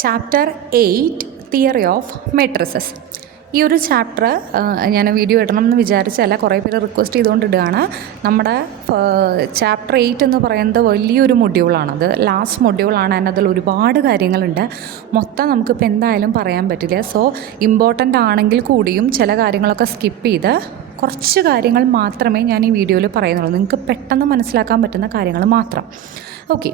Chapter 8 theory of matrices. ഈ ഒരു chapter ഞാൻ വീഡിയോ ഇടണം എന്ന് വിചാരിച്ചല്ല, കുറേ പേര് റിക്വസ്റ്റ് ചെയ്തുകൊണ്ടിടുകയാണ്. നമ്മുടെ ചാപ്റ്റർ 8 എന്ന് പറയുന്നത് വലിയൊരു മൊഡ്യൂളാണ്. അത് ലാസ്റ്റ് മൊഡ്യൂളാണ്. അതിൽ ഒരുപാട് കാര്യങ്ങളുണ്ട്. മൊത്തം നമുക്കിപ്പോൾ എന്തായാലും പറയാൻ പറ്റില്ല. സോ ഇമ്പോർട്ടൻ്റ് ആണെങ്കിൽ കൂടിയും ചില കാര്യങ്ങളൊക്കെ സ്കിപ്പ് ചെയ്ത് കുറച്ച് കാര്യങ്ങൾ മാത്രമേ ഞാൻ ഈ വീഡിയോയിൽ പറയുന്നുള്ളൂ. നിങ്ങൾക്ക് പെട്ടെന്ന് മനസ്സിലാക്കാൻ പറ്റുന്ന കാര്യങ്ങൾ മാത്രം. ഓക്കെ,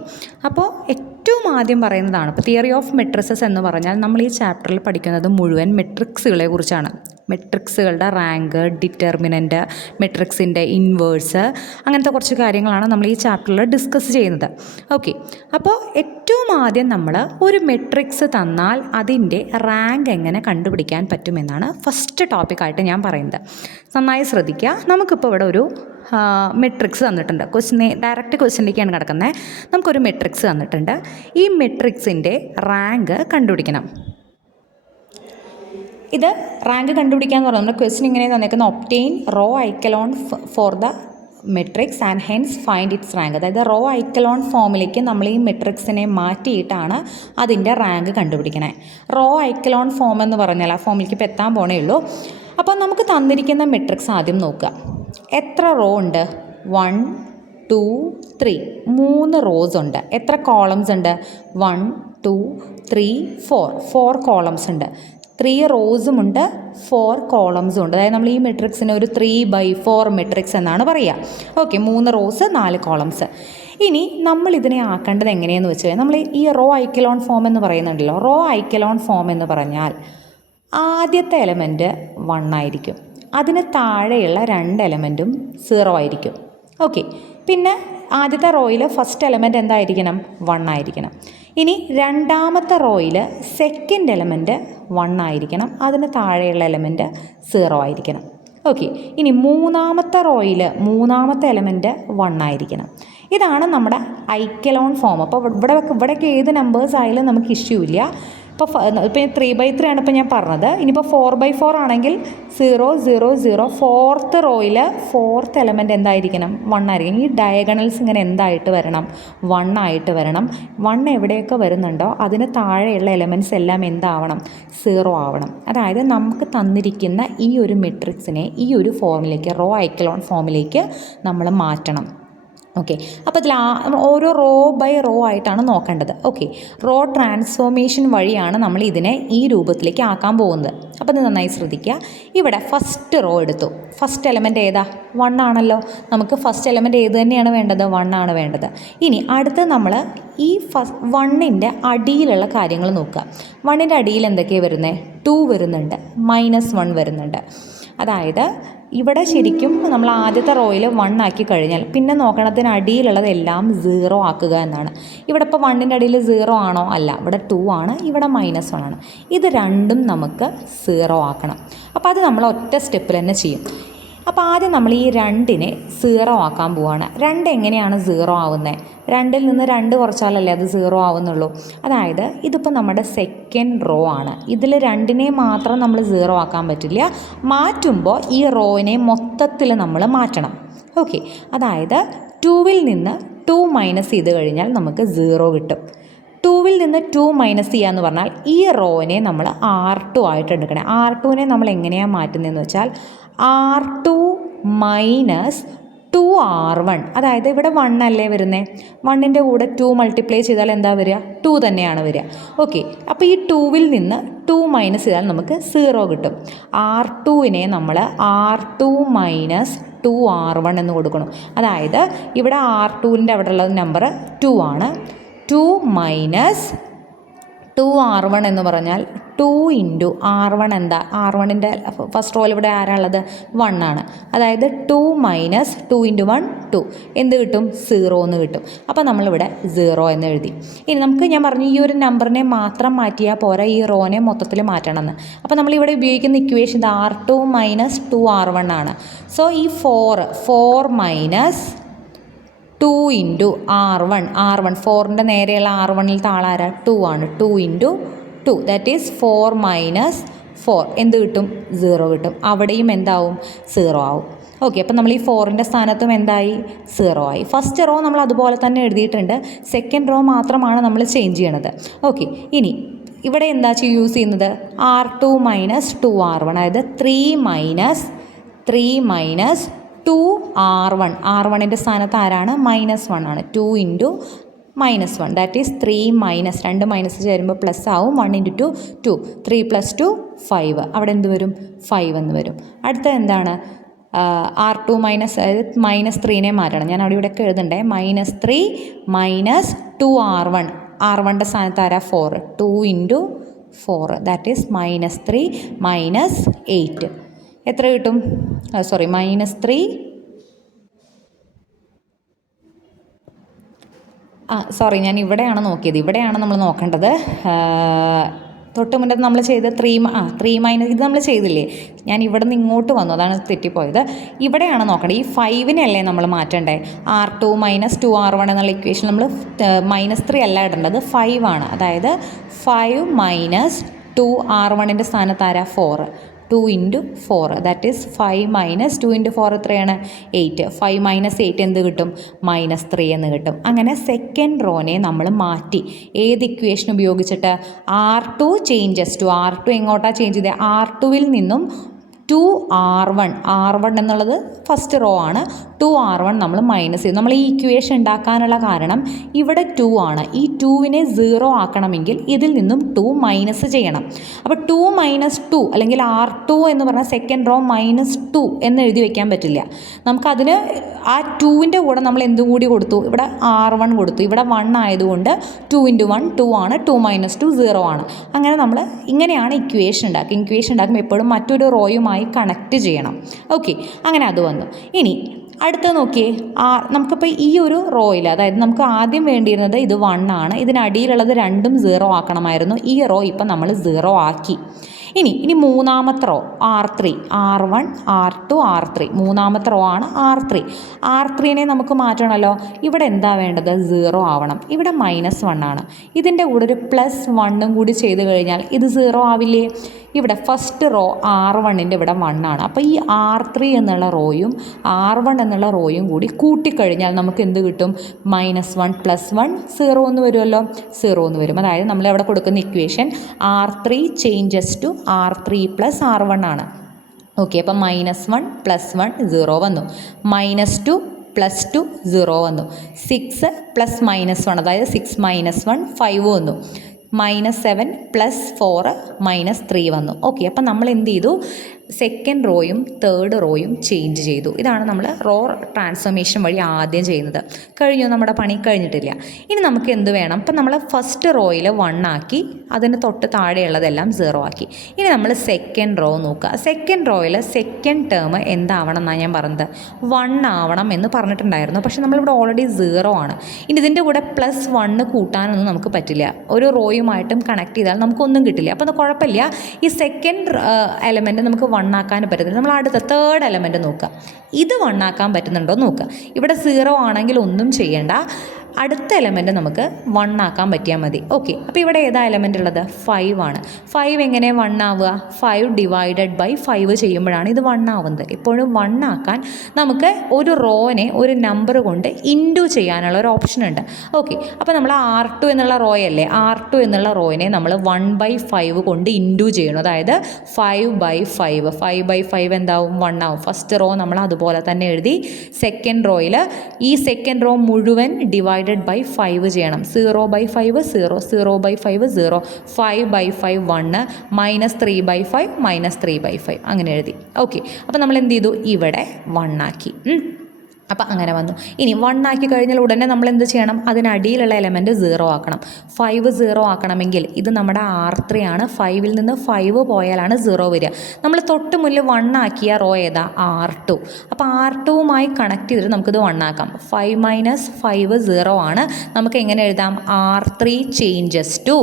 അപ്പോൾ ഏറ്റവും ആദ്യം പറയുന്നതാണ് ഇപ്പോൾ തിയറി ഓഫ് മെട്രിസസ് എന്ന് പറഞ്ഞാൽ നമ്മൾ ഈ ചാപ്റ്ററിൽ പഠിക്കുന്നത് മുഴുവൻ മെട്രിക്സുകളെ കുറിച്ചാണ്. മെട്രിക്സുകളുടെ റാങ്ക്, ഡിറ്റർമിനൻ്റ്, മെട്രിക്സിൻ്റെ ഇൻവേഴ്സ്, അങ്ങനത്തെ കുറച്ച് കാര്യങ്ങളാണ് നമ്മൾ ഈ ചാപ്റ്ററിൽ ഡിസ്കസ് ചെയ്യുന്നത്. ഓക്കെ, അപ്പോൾ ഏറ്റവും ആദ്യം നമ്മൾ ഒരു മെട്രിക്സ് തന്നാൽ അതിൻ്റെ റാങ്ക് എങ്ങനെ കണ്ടുപിടിക്കാൻ പറ്റുമെന്നാണ് ഫസ്റ്റ് ടോപ്പിക്കായിട്ട് ഞാൻ പറയുന്നത്. നന്നായി ശ്രദ്ധിക്കുക. നമുക്കിപ്പോൾ ഇവിടെ ഒരു മെട്രിക്സ് തന്നിട്ടുണ്ട്. ഡയറക്റ്റ് ക്വസ്റ്റ്യനിലേക്കാണ് കിടക്കുന്നത്. നമുക്കൊരു മെട്രിക്സ് തന്നിട്ടുണ്ട്. ഈ മെട്രിക്സിൻ്റെ റാങ്ക് കണ്ടുപിടിക്കണം. ഇത് റാങ്ക് കണ്ടുപിടിക്കുക എന്ന് പറയുന്നത് ക്വസ്റ്റ്യൻ ഇങ്ങനെ തന്നേക്കുന്ന obtain row echelon for the matrix and hence find its rank. അതായത് റോ ഐക്കലോൺ ഫോമിലേക്ക് നമ്മൾ ഈ മെട്രിക്സിനെ മാറ്റിയിട്ടാണ് അതിൻ്റെ റാങ്ക് കണ്ടുപിടിക്കണേ. റോ ഐക്കലോൺ ഫോം എന്ന് പറഞ്ഞാൽ ആ ഫോമിലേക്ക് ഇപ്പോൾ എത്താൻ പോണേ ഉള്ളൂ. അപ്പോൾ നമുക്ക് തന്നിരിക്കുന്ന മെട്രിക്സ് ആദ്യം നോക്കുക. എത്ര റോ ഉണ്ട്? 1 2 3 3 റോസ് ഉണ്ട്. എത്ര കോളംസ് ഉണ്ട്? 1 2 3 4 കോളംസ് ഉണ്ട്. 3 റോസും ഉണ്ട്, 4 കോളംസും ഉണ്ട്. അതായത് നമ്മൾ ഈ മെട്രിക്സിന് ഒരു 3/4 മെട്രിക്സ് എന്നാണ് പറയുക. Okay, 3 rose 4 columns. ഇനി നമ്മൾ ഇതിനെ ആക്കേണ്ടത് എങ്ങനെയെന്ന് വെച്ച് കഴിഞ്ഞാൽ നമ്മൾ ഈ റോ ഐക്കലോൺ ഫോം എന്ന് പറയുന്നുണ്ടല്ലോ. റോ ഐക്കലോൺ ഫോം എന്ന് പറഞ്ഞാൽ ആദ്യത്തെ എലമെൻറ്റ് 1 ആയിരിക്കും, അതിന് താഴെയുള്ള 2 എലമെൻറ്റും 0 ആയിരിക്കും. ഓക്കെ, പിന്നെ ആദ്യത്തെ റോയിൽ ഫസ്റ്റ് എലമെൻറ്റ് എന്തായിരിക്കണം? 1 ആയിരിക്കണം. ഇനി രണ്ടാമത്തെ റോയിൽ സെക്കൻഡ് എലമെൻറ്റ് 1 ആയിരിക്കണം, അതിന് താഴെയുള്ള എലമെൻറ്റ് 0 ആയിരിക്കണം. ഓക്കെ, ഇനി മൂന്നാമത്തെ റോയിൽ മൂന്നാമത്തെ എലമെൻറ്റ് 1 ആയിരിക്കണം. ഇതാണ് നമ്മുടെ ഐക്കലോൺ ഫോം. അപ്പോൾ ഇവിടെയൊക്കെ ഏത് നമ്പേഴ്സ് ആയാലും നമുക്ക് ഇഷ്യൂ ഇല്ല. ഇപ്പോൾ 3/3 ആണ് ഇപ്പോൾ ഞാൻ പറഞ്ഞത്. ഇനിയിപ്പോൾ 4/4 ആണെങ്കിൽ 0 0 0. ഫോർത്ത് റോയിൽ ഫോർത്ത് എലമെൻറ്റ് എന്തായിരിക്കണം? 1 ആയിരിക്കും. ഈ ഡയഗണൽസ് ഇങ്ങനെ എന്തായിട്ട് വരണം? 1 ആയിട്ട് വരണം. 1 എവിടെയൊക്കെ വരുന്നുണ്ടോ അതിന് താഴെയുള്ള എലമെൻറ്റ്സ് എല്ലാം എന്താവണം? 0 ആവണം. അതായത് നമുക്ക് തന്നിരിക്കുന്ന ഈ ഒരു മെട്രിക്സിനെ ഈ ഒരു ഫോമിലേക്ക്, റോ ഐക്കലോൺ ഫോമിലേക്ക് നമ്മൾ മാറ്റണം. ഓക്കെ, അപ്പോൾ ഇതിൽ ഓരോ റോ ബൈ റോ ആയിട്ടാണ് നോക്കേണ്ടത്. ഓക്കെ, റോ ട്രാൻസ്ഫോർമേഷൻ വഴിയാണ് നമ്മൾ ഇതിനെ ഈ രൂപത്തിലേക്ക് ആക്കാൻ പോകുന്നത്. അപ്പോൾ ഇത് നന്നായി ശ്രദ്ധിക്കുക. ഇവിടെ ഫസ്റ്റ് റോ എടുത്തു. ഫസ്റ്റ് എലമെൻറ്റ് ഏതാ? 1 ആണല്ലോ. നമുക്ക് ഫസ്റ്റ് എലമെൻറ്റ് ഏത് തന്നെയാണ് വേണ്ടത്? 1 ആണ് വേണ്ടത്. ഇനി അടുത്ത് നമ്മൾ ഈ 1ൻ്റെ അടിയിലുള്ള കാര്യങ്ങൾ നോക്കുക. 1ൻ്റെ അടിയിൽ എന്തൊക്കെയാണ് വരുന്നത്? 2 വരുന്നുണ്ട്, -1 വരുന്നുണ്ട്. അതായത് ഇവിടെ ശരിക്കും നമ്മൾ ആദ്യത്തെ റോയിൽ 1 ആക്കി കഴിഞ്ഞാൽ പിന്നെ നോക്കണത്തിന് അടിയിലുള്ളതെല്ലാം 0 ആക്കുക എന്നാണ്. ഇവിടെ ഇപ്പോൾ 1ൻ്റെ അടിയിൽ 0 ആണോ? അല്ല, ഇവിടെ 2 ആണ്, ഇവിടെ -1 ആണ്. ഇത് രണ്ടും നമുക്ക് 0 ആക്കണം. അപ്പോൾ അത് നമ്മൾ ഒറ്റ സ്റ്റെപ്പിൽ തന്നെ ചെയ്യും. അപ്പോൾ ആദ്യം നമ്മൾ ഈ 2നെ 0 ആക്കാൻ പോവുകയാണ്. 2 എങ്ങനെയാണ് 0 ആവുന്നത്? 2ൽ നിന്ന് 2 കുറച്ചാലല്ലേ അത് 0 ആവുന്നുള്ളൂ. അതായത് ഇതിപ്പോൾ നമ്മുടെ സെക്കൻഡ് റോ ആണ്. ഇതിൽ 2നെ മാത്രം നമ്മൾ 0 ആക്കാൻ പറ്റില്ല. മാറ്റുമ്പോൾ ഈ റോയിനെ മൊത്തത്തിൽ നമ്മൾ മാറ്റണം. ഓക്കെ, അതായത് 2വിൽ നിന്ന് 2 മൈനസ് ചെയ്ത് കഴിഞ്ഞാൽ നമുക്ക് 0 കിട്ടും. 2വിൽ നിന്ന് 2 മൈനസ് ചെയ്യുക എന്ന് പറഞ്ഞാൽ ഈ റോയിനെ നമ്മൾ R2 ആയിട്ട് എടുക്കണം. R2നെ നമ്മൾ എങ്ങനെയാണ് മാറ്റുന്നതെന്ന് വെച്ചാൽ R2 മൈനസ് 2R1. അതായത് ഇവിടെ 1 അല്ലേ വരുന്നത്. 1ൻ്റെ കൂടെ 2 മൾട്ടിപ്ലൈ ചെയ്താൽ എന്താ വരിക? 2 തന്നെയാണ് വരിക. ഓക്കെ, അപ്പോൾ ഈ 2വിൽ നിന്ന് 2 മൈനസ് ചെയ്താൽ നമുക്ക് 0 കിട്ടും. R2നെ നമ്മൾ R2 മൈനസ് 2R1 എന്ന് കൊടുക്കണം. അതായത് ഇവിടെ R2ൻ്റെ അവിടെ ഉള്ള നമ്പർ 2 ആണ്. 2 മൈനസ് 2R1 എന്ന് പറഞ്ഞാൽ 2 ഇൻറ്റു R1 എന്താ? R1ൻ്റെ ഫസ്റ്റ് റോയിൽ ഇവിടെ ആരാളുള്ളത്? 1 ആണ്. അതായത് 2 മൈനസ് 2 ഇൻറ്റു 1 2. എന്ത് കിട്ടും? 0 എന്ന് കിട്ടും. അപ്പോൾ നമ്മളിവിടെ 0 എന്ന് എഴുതി. ഇനി നമുക്ക് ഞാൻ പറഞ്ഞു ഈ ഒരു നമ്പറിനെ മാത്രം മാറ്റിയാൽ പോരാ, ഈ റോനെ മൊത്തത്തിൽ മാറ്റണമെന്ന്. അപ്പോൾ നമ്മളിവിടെ ഉപയോഗിക്കുന്ന ഇക്വേഷൻ R2 മൈനസ് 2R1 ആണ്. സോ ഈ 4 മൈനസ് 2 ഇൻറ്റു R1. 4ൻ്റെ നേരെയുള്ള R1ൽ താളാരാ? 2 ആണ്. 2 ഇൻറ്റു 2 ദാറ്റ് ഈസ് 4 മൈനസ് 4. എന്ത് കിട്ടും? 0 കിട്ടും. അവിടെയും എന്താവും? 0 ആവും. ഓക്കെ, അപ്പോൾ നമ്മൾ ഈ 4ൻ്റെ സ്ഥാനത്തും എന്തായി? 0 ആയി. ഫസ്റ്റ് റോ നമ്മൾ അതുപോലെ തന്നെ എഴുതിയിട്ടുണ്ട്. സെക്കൻഡ് റോ മാത്രമാണ് നമ്മൾ ചേഞ്ച് ചെയ്യണത്. ഓക്കെ, ഇനി ഇവിടെ എന്താ യൂസ് ചെയ്യുന്നത്? R2 മൈനസ് 2R1, അതായത് 3 മൈനസ് 2R1. R1ൻ്റെ സ്ഥാനത്ത് ആരാണ്? -1 ആണ്. 2 into -1, that is 3 minus 2 minus ചേരുമ്പോൾ പ്ലസ് ആവും. 1 ഇൻറ്റു 2 3 + 2 5. അവിടെ എന്ത് വരും? 5 എന്ന് വരും. അടുത്ത എന്താണ്? R2 മൈനസ്, അതായത് -3നെ മാറ്റണം. ഞാൻ അവിടെ ഇവിടെയൊക്കെ എഴുതണ്ടേ. -3 മൈനസ് 2R1. R1ൻ്റെ സ്ഥാനത്ത് ആരാ? 4. 2 ഇൻറ്റു 4, ദാറ്റ് ഈസ് -3 മൈനസ് 8. എത്ര കിട്ടും? സോറി, -3. സോറി, ഞാൻ ഇവിടെയാണ് നോക്കിയത്. ഇവിടെയാണ് നമ്മൾ നോക്കേണ്ടത്. തൊട്ട് മുന്നേ നമ്മൾ ചെയ്ത് 3 മൈനസ് ഇത് നമ്മൾ ചെയ്തില്ലേ? ഞാൻ ഇവിടെ നിന്ന് ഇങ്ങോട്ട് വന്നു, അതാണ് തെറ്റിപ്പോയത്. ഇവിടെയാണ് നോക്കേണ്ടത്. ഈ 5-നെ നമ്മൾ മാറ്റണ്ടേ? R2 മൈനസ് 2R1 എന്നുള്ള ഇക്വേഷൻ നമ്മൾ -3 അല്ല ഇടേണ്ടത്, 5 ആണ്. അതായത് 5 മൈനസ് 2R1ൻ്റെ സ്ഥാനത്ത് ആരാ? 4. 2 into 4, that is 5 minus 2 into 4 എത്രയാണ്? 8. 5 മൈനസ് 8 എന്ത് കിട്ടും? -3 എന്ന് കിട്ടും. അങ്ങനെ സെക്കൻഡ് റോനെ നമ്മൾ മാറ്റി. ഏത് ഇക്വേഷൻ ഉപയോഗിച്ചിട്ട്? R2 changes to. R2 എങ്ങോട്ടാണ് ചേഞ്ച് ചെയ്തത്? R2വിൽ നിന്നും 2R1. R1 എന്നുള്ളത് ഫസ്റ്റ് റോ ആണ്. 2R1 നമ്മൾ മൈനസ് ചെയ്തു. നമ്മൾ ഈ ഇക്വേഷൻ ഉണ്ടാക്കാനുള്ള കാരണം ഇവിടെ 2 ആണ്. ഈ 2വിനെ 0 ആക്കണമെങ്കിൽ ഇതിൽ നിന്നും 2 മൈനസ് ചെയ്യണം. അപ്പോൾ 2 മൈനസ് 2 അല്ലെങ്കിൽ R2 എന്ന് പറഞ്ഞാൽ സെക്കൻഡ് റോ -2 എന്ന് എഴുതി വയ്ക്കാൻ പറ്റില്ല. നമുക്കതിന് ആ 2വിൻ്റെ കൂടെ നമ്മൾ എന്തും കൂടി കൊടുത്തു? ഇവിടെ R1 കൊടുത്തു. ഇവിടെ 1 ആയതുകൊണ്ട് 2 ഇൻറ്റു 1 2 ആണ്. 2 മൈനസ് 2 0 ആണ്. അങ്ങനെ നമ്മൾ ഇങ്ങനെയാണ് ഇക്വേഷൻ ഉണ്ടാക്കുക. ഇക്വേഷൻ ഉണ്ടാക്കുമ്പോൾ എപ്പോഴും മറ്റൊരു റോയുമായി കണക്റ്റ് ചെയ്യണം. ഓക്കെ, അങ്ങനെ അത് വന്നു. ഇനി അടുത്ത നോക്കിയേ. നമുക്കിപ്പോൾ ഈ ഒരു റോയിൽ, അതായത് നമുക്ക് ആദ്യം വേണ്ടിയിരുന്നത് ഇത് 1 ആണ്. ഇതിനടിയിലുള്ളത് രണ്ടും 0 ആക്കണമായിരുന്നു. ഈ റോ ഇപ്പം നമ്മൾ 0 ആക്കി. ഇനി മൂന്നാമത്തെ raw R3. R1 R2 R3 മൂന്നാമത്തെ റോ ആണ് R3. R3നെ നമുക്ക് മാറ്റണമല്ലോ. ഇവിടെ എന്താ വേണ്ടത്? 0 ആവണം. ഇവിടെ -1 ആണ്. ഇതിൻ്റെ കൂടെ ഒരു +1 കൂടി ചെയ്ത് കഴിഞ്ഞാൽ ഇത് 0 ആവില്ലേ? ഇവിടെ ഫസ്റ്റ് റോ R1ൻ്റെ ഇവിടെ 1 ആണ്. അപ്പോൾ ഈ R3 എന്നുള്ള റോയും R1 എന്നുള്ള റോയും കൂടി കൂട്ടിക്കഴിഞ്ഞാൽ നമുക്ക് എന്ത് കിട്ടും? -1 + 1 0 എന്ന് വരുമല്ലോ. 0 എന്ന് വരും. അതായത് നമ്മൾ ഇവിടെ കൊടുക്കുന്ന equation R3 changes to R3 + R1 ആണ്. ഓക്കെ, അപ്പം -1 + 1 0 വന്നു. -2 + 2 0 വന്നു. 6 + -1, അതായത് 6 - 1 5 വന്നു. -7 + 4 -3 വന്നു. ഓക്കെ, അപ്പം നമ്മൾ എന്ത് ചെയ്തു? സെക്കൻഡ് റോയും തേർഡ് റോയും ചേഞ്ച് ചെയ്തു. ഇതാണ് നമ്മൾ റോ ട്രാൻസ്ഫോർമേഷൻ വഴി ആദ്യം ചെയ്യുന്നത്. കഴിഞ്ഞു, നമ്മുടെ പണി കഴിഞ്ഞിട്ടില്ല. ഇനി നമുക്ക് എന്ത് വേണം? ഇപ്പം നമ്മൾ ഫസ്റ്റ് റോയിൽ 1 ആക്കി, അതിന് തൊട്ട് താഴെയുള്ളതെല്ലാം 0 ആക്കി. ഇനി നമ്മൾ സെക്കൻഡ് റോ നോക്കുക. സെക്കൻഡ് റോയിൽ സെക്കൻഡ് ടേം എന്താവണം എന്നാണ് ഞാൻ പറഞ്ഞത്? 1 ആവണം എന്ന് പറഞ്ഞിട്ടുണ്ടായിരുന്നു. പക്ഷേ നമ്മളിവിടെ ഓൾറെഡി 0 ആണ്. ഇനി ഇതിൻ്റെ കൂടെ +1 കൂട്ടാനൊന്നും നമുക്ക് പറ്റില്ല. ഒരു റോയുമായിട്ടും കണക്ട് ചെയ്താൽ നമുക്കൊന്നും കിട്ടില്ല. അപ്പോൾ അത് കുഴപ്പമില്ല. ഈ സെക്കൻഡ് എലമെൻറ്റ് നമുക്ക് 1 ആക്കാൻ പറ്റത്തില്ല. നമ്മൾ അടുത്ത തേർഡ് എലമെൻറ്റ് നോക്കുക. ഇത് 1 ആക്കാൻ പറ്റുന്നുണ്ടോ നോക്കുക. ഇവിടെ 0 ആണെങ്കിൽ ഒന്നും ചെയ്യേണ്ട. അടുത്ത എലമെൻറ്റ് നമുക്ക് 1 ആക്കാൻ പറ്റിയാൽ മതി. ഓക്കെ, അപ്പോൾ ഇവിടെ ഏതാ എലമെൻ്റ് ഉള്ളത്? 5 ആണ്. 5 എങ്ങനെ 1 ആവുക? 5 ഡിവൈഡഡ് ബൈ 5 ചെയ്യുമ്പോഴാണ് ഇത് 1 ആവുന്നത്. എപ്പോഴും 1 ആക്കാൻ നമുക്ക് ഒരു റോനെ ഒരു നമ്പർ കൊണ്ട് ഇൻറ്റു ചെയ്യാനുള്ള ഒരു ഓപ്ഷൻ ഉണ്ട്. ഓക്കെ, അപ്പോൾ നമ്മൾ R2 എന്നുള്ള റോയല്ലേ, R2 എന്നുള്ള റോയിനെ നമ്മൾ 1/5 കൊണ്ട് ഇൻറ്റു ചെയ്യണം. അതായത് 5/5. 5/5 എന്താവും? 1 ആവും. ഫസ്റ്റ് റോ നമ്മൾ അതുപോലെ തന്നെ എഴുതി. സെക്കൻഡ് റോയിൽ ഈ സെക്കൻഡ് റോ മുഴുവൻ ഡിവൈഡഡ് ബൈ 5 ചെയ്യണം. 0/5 0, 0/5 0, 5/5 1, -3/5 -3/5 അങ്ങനെ എഴുതി. ഓക്കെ, അപ്പോൾ നമ്മൾ എന്ത് ചെയ്തു? ഇവിടെ 1 ആക്കി. അപ്പോൾ അങ്ങനെ വന്നു. ഇനി 1 ആക്കി കഴിഞ്ഞാൽ ഉടനെ നമ്മൾ എന്ത് ചെയ്യണം? അതിനടിയിലുള്ള എലമെൻറ്റ് 0 ആക്കണം. 5 0 ആക്കണമെങ്കിൽ ഇത് നമ്മുടെ R3 ആണ്. 5ൽ നിന്ന് 5 പോയാലാണ് 0 വരിക. നമ്മൾ തൊട്ട് മുന്നിൽ 1 ആക്കിയ റോ ഏതാ? R2. അപ്പോൾ R2വുമായി കണക്ട് ചെയ്തിട്ട് നമുക്കിത് 1 ആക്കാം. 5 - 5 0 ആണ്. നമുക്ക് എങ്ങനെ എഴുതാം? R3 changes to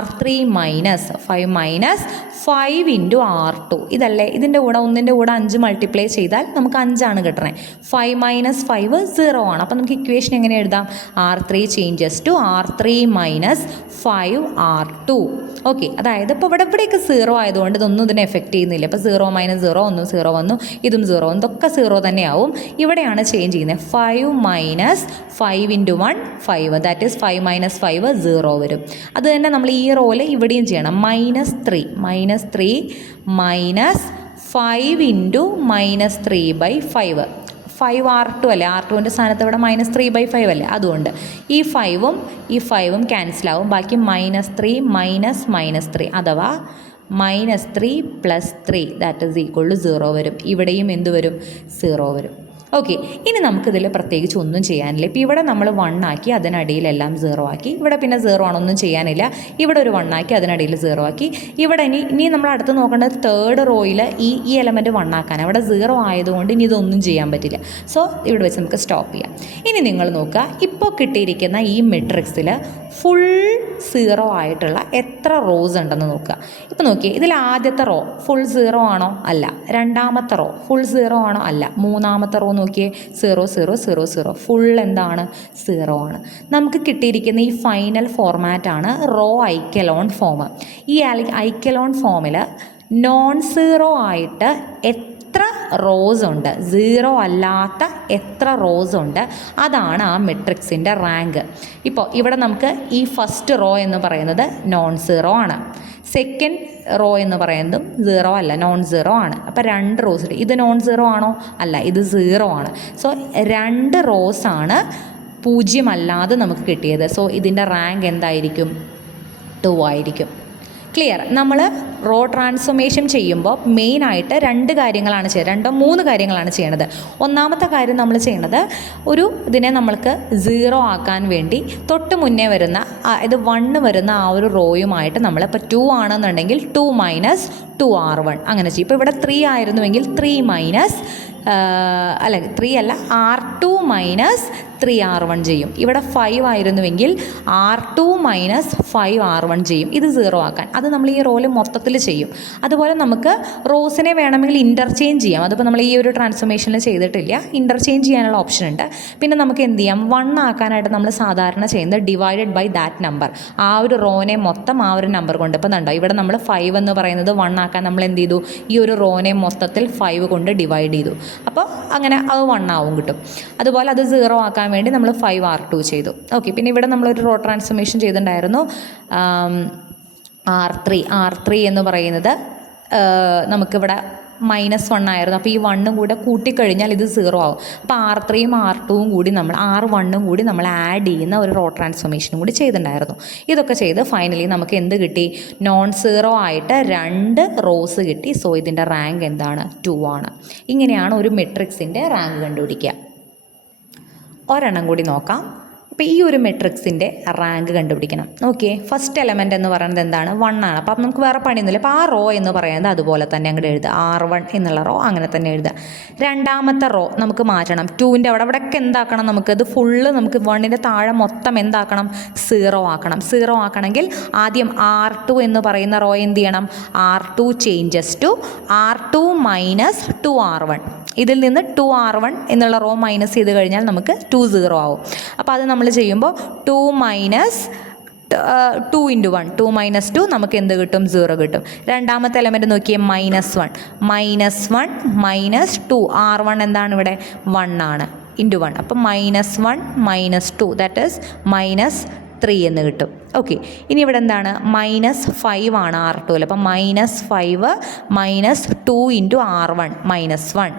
R3 -5 5 into R2. ഇതല്ലേ? ഇതിൻ്റെ കൂടെ ഒന്നിൻ്റെ കൂടെ 5 മൾട്ടിപ്ലൈ ചെയ്താൽ നമുക്ക് 5 ആണ് കിട്ടണേ. 5 മൈനസ് 5 0 ആണ്. അപ്പോൾ നമുക്ക് ഇക്വേഷൻ എങ്ങനെ എഴുതാം? R3 changes to R3 minus 5 R2. Okay, അതായത് ഇപ്പോൾ ഇവിടേക്ക് 0 ആയതുകൊണ്ട് ഇതൊന്നും ഇതിനെ എഫക്റ്റ് ചെയ്യുന്നില്ല. ഇപ്പോൾ 0 മൈനസ് 0 ഒന്നും 0 വന്നു, ഇതും 0 വന്നു, ഇതൊക്കെ 0 തന്നെയാവും. ഇവിടെയാണ് ചേഞ്ച് ചെയ്യുന്നത്. 5 minus 5 into 1 5, that is 5 minus 5 0 വരും. അത് തന്നെ നമ്മൾ ഈ റോയിൽ ഇവിടെയും ചെയ്യണം. Minus 3 minus 5 into minus 3/5. 5 R2 അല്ലേ, R2ൻ്റെ സ്ഥാനത്ത് ഇവിടെ മൈനസ് 3/5 അല്ലേ, അതുകൊണ്ട് ഈ 5ഉം ഈ 5ഉം ക്യാൻസലാവും. ബാക്കി -3 മൈനസ് 3 അഥവാ -3 + 3 ദാറ്റ് ഈസ് ഈക്വൾ ടു 0 വരും. ഇവിടെയും എന്ത് വരും? 0 വരും. ഓക്കെ, ഇനി നമുക്കിതിൽ പ്രത്യേകിച്ച് ഒന്നും ചെയ്യാനില്ല. ഇപ്പോൾ ഇവിടെ നമ്മൾ 1 ആക്കി, അതിനടിയിലെല്ലാം 0 ആക്കി. ഇവിടെ പിന്നെ 0 ആണ്, ഒന്നും ചെയ്യാനില്ല. ഇവിടെ ഒരു 1 ആക്കി, അതിനടിയിൽ 0 ആക്കി. ഇവിടെ ഇനി നമ്മൾ അടുത്ത് നോക്കേണ്ടത് തേർഡ് റോയിൽ ഈ എലമെൻറ്റ് 1 ആക്കാൻ. അവിടെ 0 ആയതുകൊണ്ട് ഇനി ഇതൊന്നും ചെയ്യാൻ പറ്റില്ല. സോ ഇവിടെ വെച്ച് നമുക്ക് സ്റ്റോപ്പ് ചെയ്യാം. ഇനി നിങ്ങൾ നോക്കുക, ഇപ്പോൾ കിട്ടിയിരിക്കുന്ന ഈ മെട്രിക്സിൽ ഫുൾ 0 ആയിട്ടുള്ള എത്ര റോസ് ഉണ്ടെന്ന് നോക്കുക. ഇപ്പോൾ നോക്കിയേ, ഇതിൽ ആദ്യത്തെ റോ ഫുൾ 0 ആണോ? അല്ല. രണ്ടാമത്തെ റോ ഫുൾ 0 ആണോ? അല്ല. മൂന്നാമത്തെ റോ നോക്കിയേ, 0 0 0 0 ഫുൾ എന്താണ്? 0 ആണ്. നമുക്ക് കിട്ടിയിരിക്കുന്ന ഈ ഫൈനൽ ഫോർമാറ്റാണ് റോ ഐക്കലോൺ ഫോം. ഈ ഐക്കലോൺ ഫോമിൽ നോൺ 0 ആയിട്ട് എത്ര റോസ് ഉണ്ട്, 0 അല്ലാത്ത എത്ര റോസ് ഉണ്ട്, അതാണ് ആ മെട്രിക്സിൻ്റെ റാങ്ക്. ഇപ്പോൾ ഇവിടെ നമുക്ക് ഈ ഫസ്റ്റ് റോ എന്ന് പറയുന്നത് നോൺ 0 ആണ്. സെക്കൻഡ് റോ എന്ന് പറയുന്നതും 0 അല്ല, നോൺ 0 ആണ്. അപ്പോൾ 2 റോസ്. ഇത് നോൺ 0 ആണോ? അല്ല, ഇത് 0 ആണ്. സോ 2 റോസാണ് 0 അല്ലാതെ നമുക്ക് കിട്ടിയത്. സോ ഇതിൻ്റെ റാങ്ക് എന്തായിരിക്കും? 2 ആയിരിക്കും. ക്ലിയർ? നമ്മൾ റോ ട്രാൻസ്ഫോർമേഷൻ ചെയ്യുമ്പോൾ മെയിനായിട്ട് 2 കാര്യങ്ങളാണ് ചെയ്യുക, 2-3 കാര്യങ്ങളാണ് ചെയ്യണത്. ഒന്നാമത്തെ കാര്യം നമ്മൾ ചെയ്യണത്, ഇതിനെ നമ്മൾക്ക് 0 ആക്കാൻ വേണ്ടി തൊട്ട് മുന്നേ വരുന്ന, ഇത് 1 വരുന്ന ആ ഒരു റോയുമായിട്ട് നമ്മൾ, ഇപ്പോൾ 2 ആണെന്നുണ്ടെങ്കിൽ 2 മൈനസ് 2R1 അങ്ങനെ ചെയ്യും. ഇപ്പോൾ ഇവിടെ 3 ആയിരുന്നുവെങ്കിൽ 3 മൈനസ് 3 അല്ല, R2 മൈനസ് 3R1 ചെയ്യും. ഇവിടെ 5 ആയിരുന്നുവെങ്കിൽ R2 മൈനസ് 5R1 ചെയ്യും. ഇത് 0 ആക്കാൻ. അത് നമ്മൾ ഈ റോയിൽ മൊത്തത്തിൽ ചെയ്യും. അതുപോലെ നമുക്ക് റോസിനെ വേണമെങ്കിൽ ഇൻ്റർചേഞ്ച് ചെയ്യാം. അതിപ്പോൾ നമ്മൾ ഈ ഒരു ട്രാൻസ്ഫോർമേഷനിൽ ചെയ്തിട്ടില്ല. ഇൻ്റർചേഞ്ച് ചെയ്യാനുള്ള ഓപ്ഷൻ ഉണ്ട്. പിന്നെ നമുക്ക് എന്ത് ചെയ്യാം? 1 ആക്കാനായിട്ട് നമ്മൾ സാധാരണ ചെയ്യുന്നത് ഡിവൈഡഡ് ബൈ ദാറ്റ് നമ്പർ. ആ ഒരു റോനെ മൊത്തം ആ ഒരു നമ്പർ കൊണ്ട്, ഇപ്പോൾ കണ്ടോ ഇവിടെ നമ്മൾ 5 എന്ന് പറയുന്നത് 1 ആക്കാൻ നമ്മൾ എന്ത് ചെയ്തു? ഈ ഒരു റോനെ മൊത്തത്തിൽ 5 കൊണ്ട് ഡിവൈഡ് ചെയ്തു. അപ്പോൾ അങ്ങനെ അത് 1 ആവും കിട്ടും. അതുപോലെ അത് 0 ആക്കാൻ വേണ്ടി നമ്മൾ 5R2 ചെയ്തു. ഓക്കെ, പിന്നെ ഇവിടെ നമ്മളൊരു റോ ട്രാൻസ്ഫോർമേഷൻ ചെയ്തിട്ടുണ്ടായിരുന്നു. R3 എന്ന് പറയുന്നത് നമുക്കിവിടെ -1 ആയിരുന്നു. അപ്പോൾ ഈ 1 കൂടെ കൂട്ടിക്കഴിഞ്ഞാൽ ഇത് 0 ആവും. അപ്പോൾ R3യും R2വും കൂടി നമ്മൾ R1ഉം കൂടി നമ്മൾ ആഡ് ചെയ്യുന്ന ഒരു റോ ട്രാൻസ്ഫോർമേഷനും കൂടി ചെയ്തിട്ടുണ്ടായിരുന്നു. ഇതൊക്കെ ചെയ്ത് ഫൈനലി നമുക്ക് എന്ത് കിട്ടി? നോൺ 0 ആയിട്ട് 2 റോസ് കിട്ടി. സോ ഇതിൻ്റെ റാങ്ക് എന്താണ്? 2 ആണ്. ഇങ്ങനെയാണ് ഒരു മെട്രിക്സിൻ്റെ റാങ്ക് കണ്ടുപിടിക്കുക. ഒരെണ്ണം കൂടി നോക്കാം. ഇപ്പോൾ ഈ ഒരു മെട്രിക്സിൻ്റെ റാങ്ക് കണ്ടുപിടിക്കണം. നോക്കിയേ, ഫസ്റ്റ് എലമെൻ്റ് എന്ന് പറയുന്നത് എന്താണ്? 1 ആണ്. അപ്പോൾ നമുക്ക് വേറെ പണിയൊന്നുമില്ല. അപ്പോൾ ആ റോ എന്ന് പറയുന്നത് അതുപോലെ തന്നെ അങ്ങോട്ട് എഴുതുക. R1 എന്നുള്ള റോ അങ്ങനെ തന്നെ എഴുതുക. രണ്ടാമത്തെ റോ നമുക്ക് മാറ്റണം. 2ൻ്റെ അവിടെയൊക്കെ എന്താക്കണം? നമുക്കത് ഫുള്ള് നമുക്ക് 1ൻ്റെ താഴെ മൊത്തം എന്താക്കണം? 0 ആക്കണം. 0 ആക്കണമെങ്കിൽ ആദ്യം R2 എന്ന് പറയുന്ന റോ എന്ത് ചെയ്യണം? R2 changes to R2 minus 2R1. ഇതിൽ നിന്ന് 2R1 എന്നുള്ള റോ മൈനസ് ചെയ്ത് കഴിഞ്ഞാൽ നമുക്ക് 2 0 ആവും. അപ്പോൾ അത് നമ്മൾ ചെയ്യുമ്പോൾ 2 മൈനസ് 2 ഇൻറ്റു 1 2 മൈനസ് 2 നമുക്ക് എന്ത് കിട്ടും? 0 കിട്ടും. രണ്ടാമത്തെ എലമെൻറ്റ് നോക്കിയേ, -1 മൈനസ് 2 R1 എന്താണ് ഇവിടെ? 1 ആണ്, ഇൻറ്റു 1. അപ്പോൾ -1 മൈനസ് 2 ദാറ്റ് ഈസ് -3 എന്ന് കിട്ടും. ഓക്കെ, ഇനി ഇവിടെ എന്താണ്? -5 ആണ് R2ൽ. അപ്പം -5 മൈനസ് 2 ഇൻറ്റു R1 -1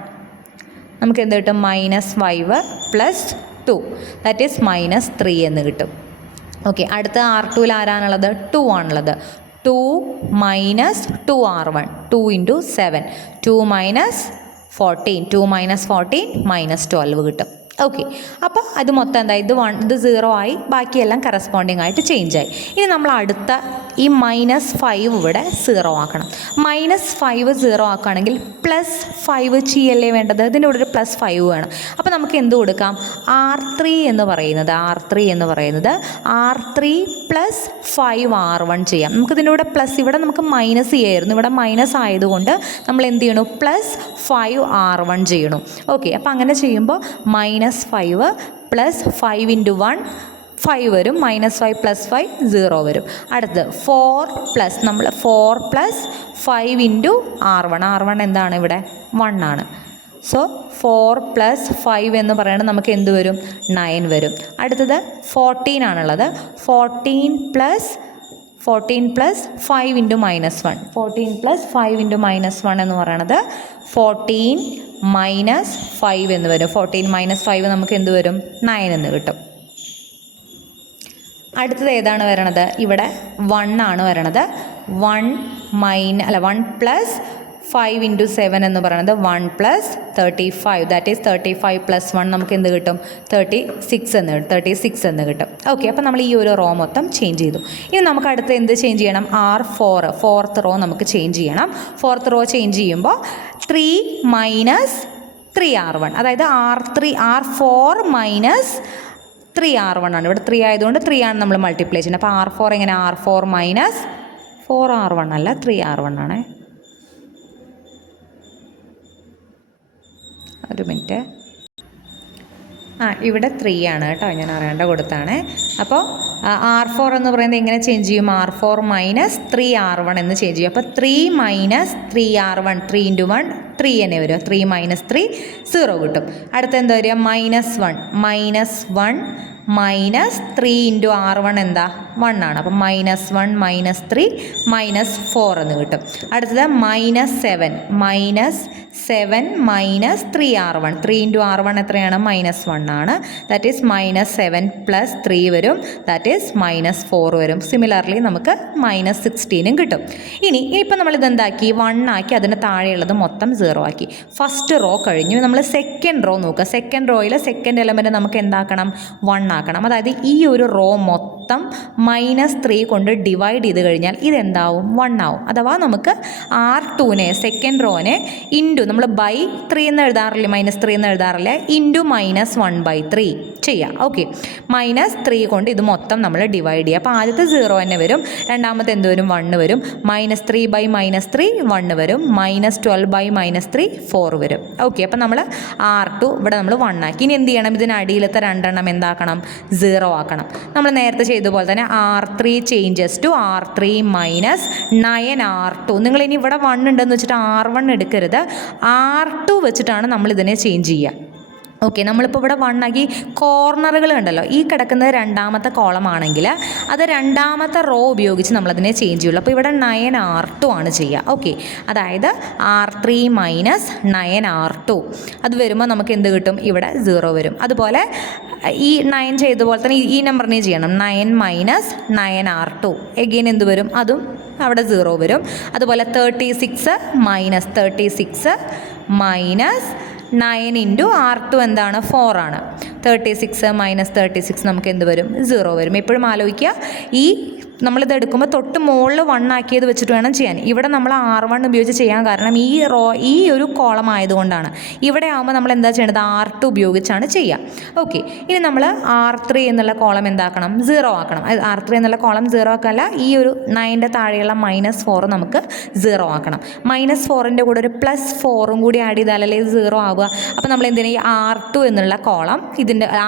നമുക്ക് എന്ത് കിട്ടും? -5 പ്ലസ് 2 ദാറ്റ് ഈസ് -3 എന്ന് കിട്ടും. ഓക്കെ, അടുത്ത R2ൽ ആരാണുള്ളത്? 2 ആണുള്ളത്. 2 minus 2R1 2 into 7 2 minus 14 2 minus 14 -12 കിട്ടും. ഓക്കെ, അപ്പോൾ അത് മൊത്തം എന്താ? ഇത് 0 ആയി, ബാക്കിയെല്ലാം കറസ്പോണ്ടിങ് ആയിട്ട് ചേഞ്ച് ആയി. ഇനി നമ്മൾ അടുത്ത ഈ -5 ഇവിടെ 0 ആക്കണം. -5 0 ആക്കുകയാണെങ്കിൽ +5 ചെയ്യല്ലേ വേണ്ടത്. ഇതിൻ്റെ കൂടെ ഒരു +5 വേണം. അപ്പോൾ നമുക്ക് എന്ത് കൊടുക്കാം? R3 എന്ന് പറയുന്നത് R3 + 5R1 ചെയ്യാം. നമുക്കിതിൻ്റെ കൂടെ പ്ലസ്, ഇവിടെ നമുക്ക് മൈനസ് ചെയ്യായിരുന്നു, ഇവിടെ മൈനസ് ആയതുകൊണ്ട് നമ്മൾ എന്ത് ചെയ്യണം? +5R1 ചെയ്യണം. ഓക്കെ, അപ്പോൾ അങ്ങനെ ചെയ്യുമ്പോൾ -5 + 5 × 1 5 വരും, -5 + 5 0 വരും. അടുത്ത് 4 നമ്മൾ 4 + 5 × R1 എന്താണ് ഇവിടെ? 1 ആണ്. സോ 4 + 5 എന്ന് പറയുന്നത് നമുക്ക് എന്ത് വരും? 9 വരും. അടുത്തത് 14 ആണുള്ളത്. 14 + 5 × -1 14 + 5 × -1 എന്ന് പറയുന്നത് 14 - 5 എന്ന് വരും. 14 - 5 നമുക്ക് എന്ത് വരും? 9 എന്ന് കിട്ടും. അടുത്തത് ഏതാണ് വരണത്? ഇവിടെ 1 ആണ് വരണത്. 1 + 5 × 7 എന്ന് പറയുന്നത് 1 + 35, ദാറ്റ് ഈസ് 35 + 1 നമുക്ക് എന്ത് കിട്ടും? 36 എന്ന് കിട്ടും. ഓക്കെ, അപ്പോൾ നമ്മൾ ഈ ഒരു റോ മൊത്തം ചേഞ്ച് ചെയ്തു. ഇനി നമുക്ക് അടുത്ത് എന്ത് ചേഞ്ച് ചെയ്യണം? R4 4th റോ നമുക്ക് ചേഞ്ച് ചെയ്യണം. 4th റോ ചേഞ്ച് ചെയ്യുമ്പോൾ 3 - 3R1, അതായത് R4 - 3R1 ആണ്. ഇവിടെ 3 ആയതുകൊണ്ട് 3 ആണ് നമ്മൾ മൾട്ടിപ്ലൈ ചെയ്യുന്നത്. അപ്പോൾ R4 എങ്ങനെ? R4 - 4R1 അല്ല, 3R1 ആണ്. ഒരു മിനിറ്റ്. ഇവിടെ 3 ആണ് കേട്ടോ, ഞാൻ അറിയേണ്ട കൊടുത്താണ്. അപ്പോൾ R4 എന്ന് പറയുന്നത് എങ്ങനെ ചേഞ്ച് ചെയ്യും? R4 - 3R1 എന്ന് ചേഞ്ച് ചെയ്യും. അപ്പോൾ 3 - 3R1 3 × 1 3 തന്നെ വരും. 3 - 3 0 കിട്ടും. അടുത്ത എന്താ വരിക? -1 -3 × R1 എന്താ? 1 ആണ്. അപ്പം -1 - 3 -4 എന്ന് കിട്ടും. അടുത്തത് -7 - 3R1 3 × R1 എത്രയാണ്? -1 ആണ്. ദാറ്റ് ഈസ് -7 + 3 വരും, ദാറ്റ് ഈസ് -4 വരും. സിമിലർലി നമുക്ക് -16 കിട്ടും. ഇനിയിപ്പോൾ നമ്മളിത് എന്താക്കി? 1 ആക്കി, അതിന് താഴെയുള്ളത് മൊത്തം 0 ആക്കി. ഫസ്റ്റ് റോ കഴിഞ്ഞു. നമ്മൾ സെക്കൻഡ് റോ നോക്കുക. സെക്കൻഡ് റോയിൽ സെക്കൻഡ് എലമെൻറ്റ് നമുക്ക് എന്താക്കണം? 1 ആക്കണം. അതായത് ഈ ഒരു റോ മൊത്തം -3 കൊണ്ട് ഡിവൈഡ് ചെയ്ത് കഴിഞ്ഞാൽ ഇതെന്താവും? 1 ആവും. അഥവാ നമുക്ക് R2നെ, സെക്കൻഡ് റോനെ നമ്മൾ ബൈ 3 എന്ന് എഴുതാറില്ലേ? -3 എന്ന് എഴുതാറില്ലേ? ഇൻറ്റു -1/3 ചെയ്യാം. ഓക്കെ, -3 കൊണ്ട് ഇത് മൊത്തം നമ്മൾ ഡിവൈഡ് ചെയ്യുക. അപ്പോൾ ആദ്യത്തെ 0 തന്നെ വരും, രണ്ടാമത്തെ എന്ത് വരും? 1 വരും. -3/-3 1 വരും. -12/-3 4 വരും. ഓക്കെ, അപ്പോൾ നമ്മൾ R2 ഇവിടെ നമ്മൾ 1 ആക്കി. ഇനി എന്ത് ചെയ്യണം? ഇതിന് അടിയിലത്തെ രണ്ടെണ്ണം എന്താക്കണം? 0 ആക്കണം. നമ്മൾ നേരത്തെ ചെയ്ത പോലെ തന്നെ R3 changes to R3 - 9R2. നിങ്ങളിനി ഇവിടെ 1 ഉണ്ടെന്ന് വെച്ചിട്ട് R1 എടുക്കരുത്. R2 വെച്ചിട്ടാണ് നമ്മളിതിനെ ചേഞ്ച് ചെയ്യുക. ഓക്കെ, നമ്മളിപ്പോൾ ഇവിടെ 1 ആക്കി. കോർണറുകൾ ഉണ്ടല്ലോ, ഈ കിടക്കുന്നത് രണ്ടാമത്തെ കോളം ആണെങ്കിൽ അത് രണ്ടാമത്തെ റോ ഉപയോഗിച്ച് നമ്മളതിനെ ചേഞ്ച് ചെയ്യുള്ളൂ. അപ്പോൾ ഇവിടെ 9R2 ആണ് ചെയ്യുക. ഓക്കെ, അതായത് R3 - 9R2 അത് വരുമ്പോൾ നമുക്ക് എന്ത് കിട്ടും? ഇവിടെ 0 വരും. അതുപോലെ ഈ 9 ചെയ്തതുപോലെ തന്നെ ഈ നമ്പറിനെ ചെയ്യണം. 9 - 9R2 എഗെയിൻ എന്ത് വരും? അതും അവിടെ 0 വരും. അതുപോലെ 36 - 36 -9 × R2 എന്താണ്? 4 ആണ്. 36 - 36 നമുക്ക് എന്ത് വരും? 0 വരും. എപ്പോഴും ആലോചിക്കുക, ഈ നമ്മളിത് എടുക്കുമ്പോൾ തൊട്ട് മുകളിൽ 1 ആക്കിയത് വെച്ചിട്ട് വേണം ചെയ്യാൻ. ഇവിടെ നമ്മൾ R1 ഉപയോഗിച്ച് ചെയ്യാൻ കാരണം ഈ ഒരു കോളം ആയതുകൊണ്ടാണ്. ഇവിടെ ആകുമ്പോൾ നമ്മൾ എന്താ ചെയ്യേണ്ടത്? R2 ഉപയോഗിച്ചാണ് ചെയ്യുക. ഓക്കെ, ഇനി നമ്മൾ R3 എന്നുള്ള കോളം എന്താക്കണം? 0 ആക്കണം. R3 എന്നുള്ള കോളം 0 ആക്കല്ല, ഈ ഒരു 9ൻ്റെ താഴെയുള്ള -4 നമുക്ക് 0 ആക്കണം. -4ൻ്റെ കൂടെ ഒരു +4 കൂടി ആഡ് ചെയ്താലല്ലേ 0 ആവുക. അപ്പോൾ നമ്മൾ എന്തിനാ? ഈ R2 എന്നുള്ള കോളം,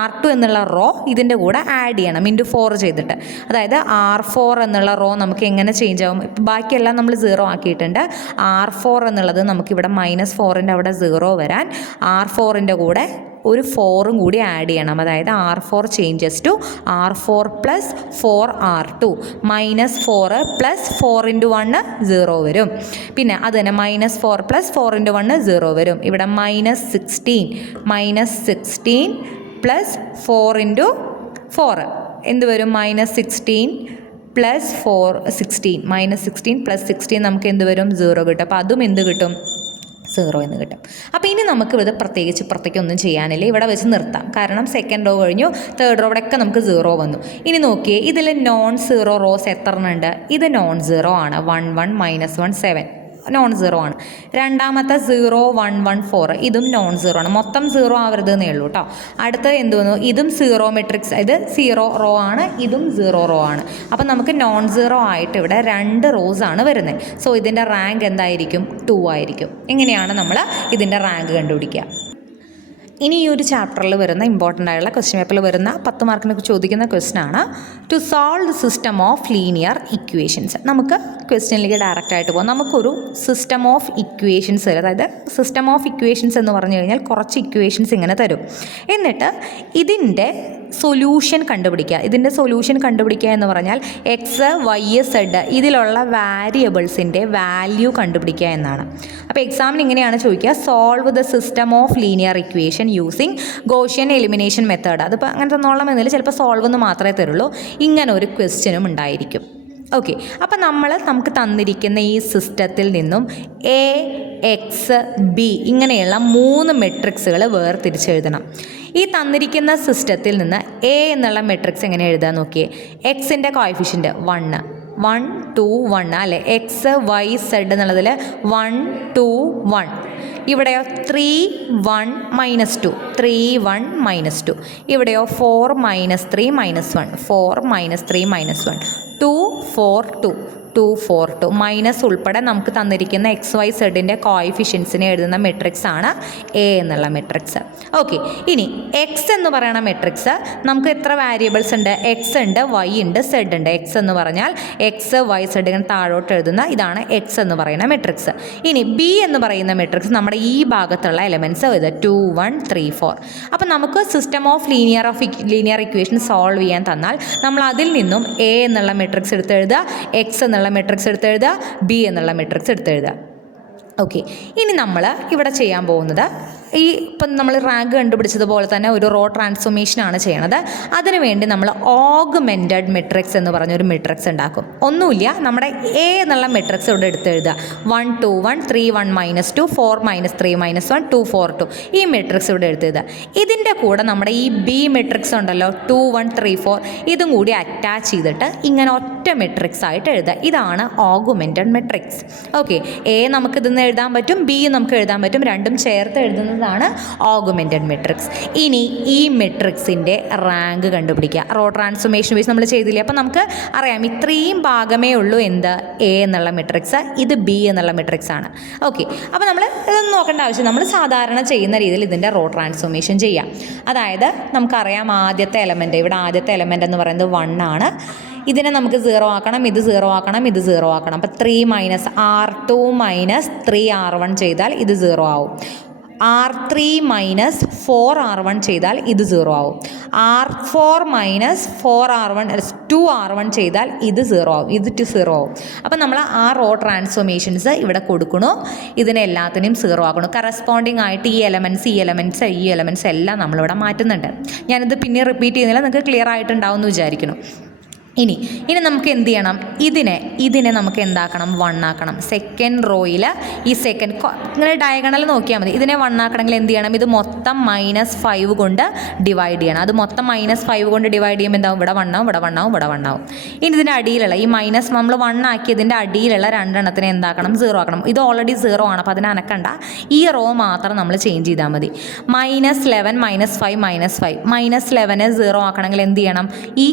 R2 എന്നുള്ള റോ ഇതിൻ്റെ കൂടെ ആഡ് ചെയ്യണം, × 4 ചെയ്തിട്ട്. അതായത് R4 എന്നുള്ള റോ നമുക്ക് എങ്ങനെ ചേഞ്ച് ആവും? ബാക്കിയെല്ലാം നമ്മൾ 0 ആക്കിയിട്ടുണ്ട്. R4 എന്നുള്ളത് നമുക്കിവിടെ -4ൻ്റെ അവിടെ 0 വരാൻ R4ൻ്റെ കൂടെ ഒരു 4ഉം കൂടി ആഡ് ചെയ്യണം. അതായത് R4 changes to R4 + 4R2 -4 + 4 × 1 0 വരും. പിന്നെ അത് തന്നെ -4 + 4 × 1 0 വരും. ഇവിടെ -16 + 4 × 4 എന്ത് വരും? -16 + 4 16 -16 + 16 നമുക്ക് എന്ത് വരും? 0 കിട്ടും. അപ്പോൾ അതും എന്ത് കിട്ടും? 0 എന്ന് കിട്ടും. അപ്പോൾ ഇനി നമുക്ക് ഇത് പ്രത്യേകിച്ച് ഇപ്പുറത്തേക്കൊന്നും ചെയ്യാനില്ല, ഇവിടെ വെച്ച് നിർത്താം. കാരണം സെക്കൻഡ് റോ കഴിഞ്ഞു, തേർഡ് റോ ഇവിടെയൊക്കെ നമുക്ക് 0 വന്നു. ഇനി നോക്കിയേ, ഇതിൽ നോൺ സീറോ റോസ് എത്ര ഉണ്ട്? ഇത് നോൺ സീറോ ആണ്. 1 1 -1 7 നോൺ സീറോ ആണ്. രണ്ടാമത്തെ 0 1 1 4 ഇതും നോൺ സീറോ ആണ്. മൊത്തം 0 ആവരുത് എന്നേ ഉള്ളൂ കേട്ടോ. അടുത്ത എന്ത് വന്നു? ഇതും 0 മെട്രിക്സ്, ഇത് 0 റോ ആണ്, ഇതും 0 റോ ആണ്. അപ്പം നമുക്ക് നോൺ സീറോ ആയിട്ട് ഇവിടെ 2 റോസ് ആണ് വരുന്നത്. സോ ഇതിൻ്റെ റാങ്ക് എന്തായിരിക്കും? 2 ആയിരിക്കും. ഇങ്ങനെയാണ് നമ്മൾ ഇതിൻ്റെ റാങ്ക് കണ്ടുപിടിക്കുക. ഇനി ഈ ഒരു ചാപ്റ്ററിൽ വരുന്ന ഇമ്പോർട്ടൻ്റ് ആയിട്ടുള്ള ക്വസ്റ്റ്യൻ പേപ്പറിൽ വരുന്ന 10 മാർക്കിനൊക്കെ ചോദിക്കുന്ന ക്വസ്റ്റ്യൻ ആണ് to solve the system of linear equations. നമുക്ക് ക്വസ്റ്റ്യനിലേക്ക് ഡയറക്റ്റായിട്ട് പോകാം. നമുക്കൊരു സിസ്റ്റം ഓഫ് ഇക്വേഷൻസ് തരും. അതായത് സിസ്റ്റം ഓഫ് ഇക്വേഷൻസ് എന്ന് പറഞ്ഞു കഴിഞ്ഞാൽ കുറച്ച് ഇക്വേഷൻസ് ഇങ്ങനെ തരും. എന്നിട്ട് ഇതിൻ്റെ സൊല്യൂഷൻ കണ്ടുപിടിക്കുക. ഇതിൻ്റെ സൊല്യൂഷൻ കണ്ടുപിടിക്കുക എന്ന് പറഞ്ഞാൽ എക്സ് വൈ സെഡ് ഇതിലുള്ള വാരിയബിൾസിൻ്റെ വാല്യൂ കണ്ടുപിടിക്കുക എന്നാണ്. അപ്പോൾ എക്സാമിന് ഇങ്ങനെയാണ് ചോദിക്കുക, solve the system of linear equation using Gaussian elimination method. അതിപ്പോൾ അങ്ങനെ തന്നോളം എന്നില്ല, ചിലപ്പോൾ സോൾവ് എന്ന് മാത്രമേ തരുള്ളൂ. ഇങ്ങനെ ഒരു ക്വസ്റ്റ്യനും ഉണ്ടായിരിക്കും. ഓക്കെ, അപ്പം നമുക്ക് തന്നിരിക്കുന്ന ഈ സിസ്റ്റത്തിൽ നിന്നും എ എക്സ് ബി ഇങ്ങനെയുള്ള 3 മെട്രിക്സുകൾ വേർതിരിച്ചെഴുതണം. ഈ തന്നിരിക്കുന്ന സിസ്റ്റത്തിൽ നിന്ന് എ എന്നുള്ള മെട്രിക്സ് എങ്ങനെ എഴുതാൻ നോക്കിയേ. എക്സിൻ്റെ കോഎഫിഷ്യൻ്റ് 1 1 2 1 അല്ലേ. എക്സ് വൈ സെഡ് എന്നുള്ളതിൽ 1 2 1. ഇവിടെയോ 3 1 -2 3 1 -2. ഇവിടെയോ 4 -3 -1 4 -3 -1 2 4 2 2 4 2 മൈനസ് ഉൾപ്പെടെ നമുക്ക് തന്നിരിക്കുന്ന എക്സ് വൈ സെഡിൻ്റെ കോഎഫിഷ്യൻസിനെ എഴുതുന്ന മെട്രിക്സ് ആണ് എ എന്നുള്ള മെട്രിക്സ്. ഓക്കെ, ഇനി എക്സ് എന്ന് പറയുന്ന മെട്രിക്സ് നമുക്ക് എത്ര വാരിയബിൾസ് ഉണ്ട്? എക്സ് ഉണ്ട്, വൈ ഉണ്ട്, സെഡ് ഉണ്ട്. എക്സ് എന്ന് പറഞ്ഞാൽ എക്സ് വൈ സെഡ് ഇങ്ങനെ താഴോട്ട് എഴുതുന്ന ഇതാണ് എക്സ് എന്ന് പറയുന്ന മെട്രിക്സ്. ഇനി ബി എന്ന് പറയുന്ന മെട്രിക്സ് നമ്മുടെ ഈ ഭാഗത്തുള്ള എലമെൻറ്റ്സ് ഇത് 2 1 3 4. അപ്പം നമുക്ക് system of linear equation solve ചെയ്യാൻ തന്നാൽ നമ്മൾ അതിൽ നിന്നും എ എന്നുള്ള മെട്രിക്സ് എടുത്ത് എഴുതുക, എക്സ് എന്നുള്ള മെട്രിക്സ് എടുത്ത് എഴുതുക, ബി എന്നുള്ള മെട്രിക്സ് എടുത്ത് എഴുതുക. ഓക്കെ, ഇനി നമ്മൾ ഇവിടെ ചെയ്യാൻ പോകുന്നത് ഇപ്പം നമ്മൾ റാങ്ക് കണ്ടുപിടിച്ചതുപോലെ തന്നെ ഒരു റോ ട്രാൻസ്ഫോർമേഷനാണ് ചെയ്യണത്. അതിനുവേണ്ടി നമ്മൾ ഓഗ്മെൻറ്റഡ് മെട്രിക്സ് എന്ന് പറഞ്ഞൊരു മെട്രിക്സ് ഉണ്ടാക്കും. ഒന്നുമില്ല, നമ്മുടെ എ എന്നുള്ള മെട്രിക്സ് ഇവിടെ എടുത്ത് എഴുതുക. 1 2 1 3 1 -2 4 -3 -1 2 4 2 ഈ മെട്രിക്സ് ഇവിടെ എടുത്ത് എഴുതുക. ഇതിൻ്റെ കൂടെ നമ്മുടെ ഈ ബി മെട്രിക്സ് ഉണ്ടല്ലോ 2 1 3 4 ഇതും കൂടി അറ്റാച്ച് ചെയ്തിട്ട് ഇങ്ങനെ ഒറ്റ മെട്രിക്സ് ആയിട്ട് എഴുതുക. ഇതാണ് ഓഗ്മെൻറ്റഡ് മെട്രിക്സ്. ഓക്കെ, എ നമുക്ക് ഇതിന്ന് എഴുതാൻ പറ്റും, ബി നമുക്ക് എഴുതാൻ പറ്റും, രണ്ടും ചേർത്ത് എഴുതുന്നത് ഓഗ്മെൻറ്റഡ് മെട്രിക്സ്. ഇനി ഈ മെട്രിക്സിൻ്റെ റാങ്ക് കണ്ടുപിടിക്കുക. റോ ട്രാൻസ്ഫോർമേഷൻ വെച്ച് നമ്മൾ ചെയ്തില്ലേ. അപ്പോൾ നമുക്ക് അറിയാം ഇത്രയും ഭാഗമേ ഉള്ളൂ എന്ത് എ എന്നുള്ള മെട്രിക്സ്, ഇത് ബി എന്നുള്ള മെട്രിക്സ് ആണ്. ഓക്കെ, അപ്പോൾ നമ്മൾ ഇതൊന്നും നോക്കേണ്ട ആവശ്യം, നമ്മൾ സാധാരണ ചെയ്യുന്ന രീതിയിൽ ഇതിൻ്റെ റോ ട്രാൻസ്ഫോർമേഷൻ ചെയ്യാം. അതായത് നമുക്കറിയാം ആദ്യത്തെ എലമെൻറ്റ്, ഇവിടെ ആദ്യത്തെ എലമെൻറ്റ് എന്ന് പറയുന്നത് 1 ആണ്. ഇതിനെ നമുക്ക് 0 ആക്കണം, ഇത് 0 ആക്കണം, ഇത് 0 ആക്കണം. അപ്പോൾ 3 R2 -3 R1 ചെയ്താൽ ഇത് 0 ആവും. R3 -4 R1 ചെയ്താൽ ഇത് 0 ആവും. R4 -4 R1 2 R1 ചെയ്താൽ ഇത് 0 ആവും, ഇത് 0 ആവും. അപ്പം നമ്മൾ ആ റോ ട്രാൻസ്ഫോർമേഷൻസ് ഇവിടെ കൊടുക്കണു, ഇതിനെ എല്ലാത്തിനെയും 0 ആക്കണം. കറസ്പോണ്ടിങ് ആയിട്ട് ഈ എലമെൻറ്റ്സ് എല്ലാം നമ്മളിവിടെ മാറ്റുന്നുണ്ട്. ഞാനിത് പിന്നെ റിപ്പീറ്റ് ചെയ്യുന്നില്ല, നിങ്ങൾക്ക് ക്ലിയർ ആയിട്ടുണ്ടാവും എന്ന് വിചാരിക്കുന്നു. ഇനി നമുക്ക് എന്ത് ചെയ്യണം? ഇതിനെ നമുക്ക് എന്താക്കണം? 1 ആക്കണം. സെക്കൻഡ് റോയിൽ ഈ സെക്കൻഡ് ഇങ്ങനെ ഡയഗണൽ നോക്കിയാൽ മതി. ഇതിനെ 1 ആക്കണമെങ്കിൽ എന്ത് ചെയ്യണം? ഇത് മൊത്തം -5 കൊണ്ട് ഡിവൈഡ് ചെയ്യണം. അത് മൊത്തം -5 കൊണ്ട് ഡിവൈഡ് ചെയ്യുമ്പോൾ എന്താവും? ഇവിടെ 1 ആവും, ഇവിടെ 1 ആവും, ഇവിടെ 1 ആവും. ഇനി ഇതിൻ്റെ അടിയിലുള്ള ഈ മൈനസ് നമ്മൾ 1 ആക്കിയതിൻ്റെ അടിയിലുള്ള 2 എണ്ണത്തിനെ എന്താക്കണം? 0 ആക്കണം. ഇത് ഓൾറെഡി 0 ആണ്, അപ്പോൾ അതിനെ അനക്കണ്ട. ഈ റോ മാത്രം നമ്മൾ ചേഞ്ച് ചെയ്താൽ മതി. -11 -5 -5 -11 0 ആക്കണമെങ്കിൽ എന്ത് ചെയ്യണം? ഈ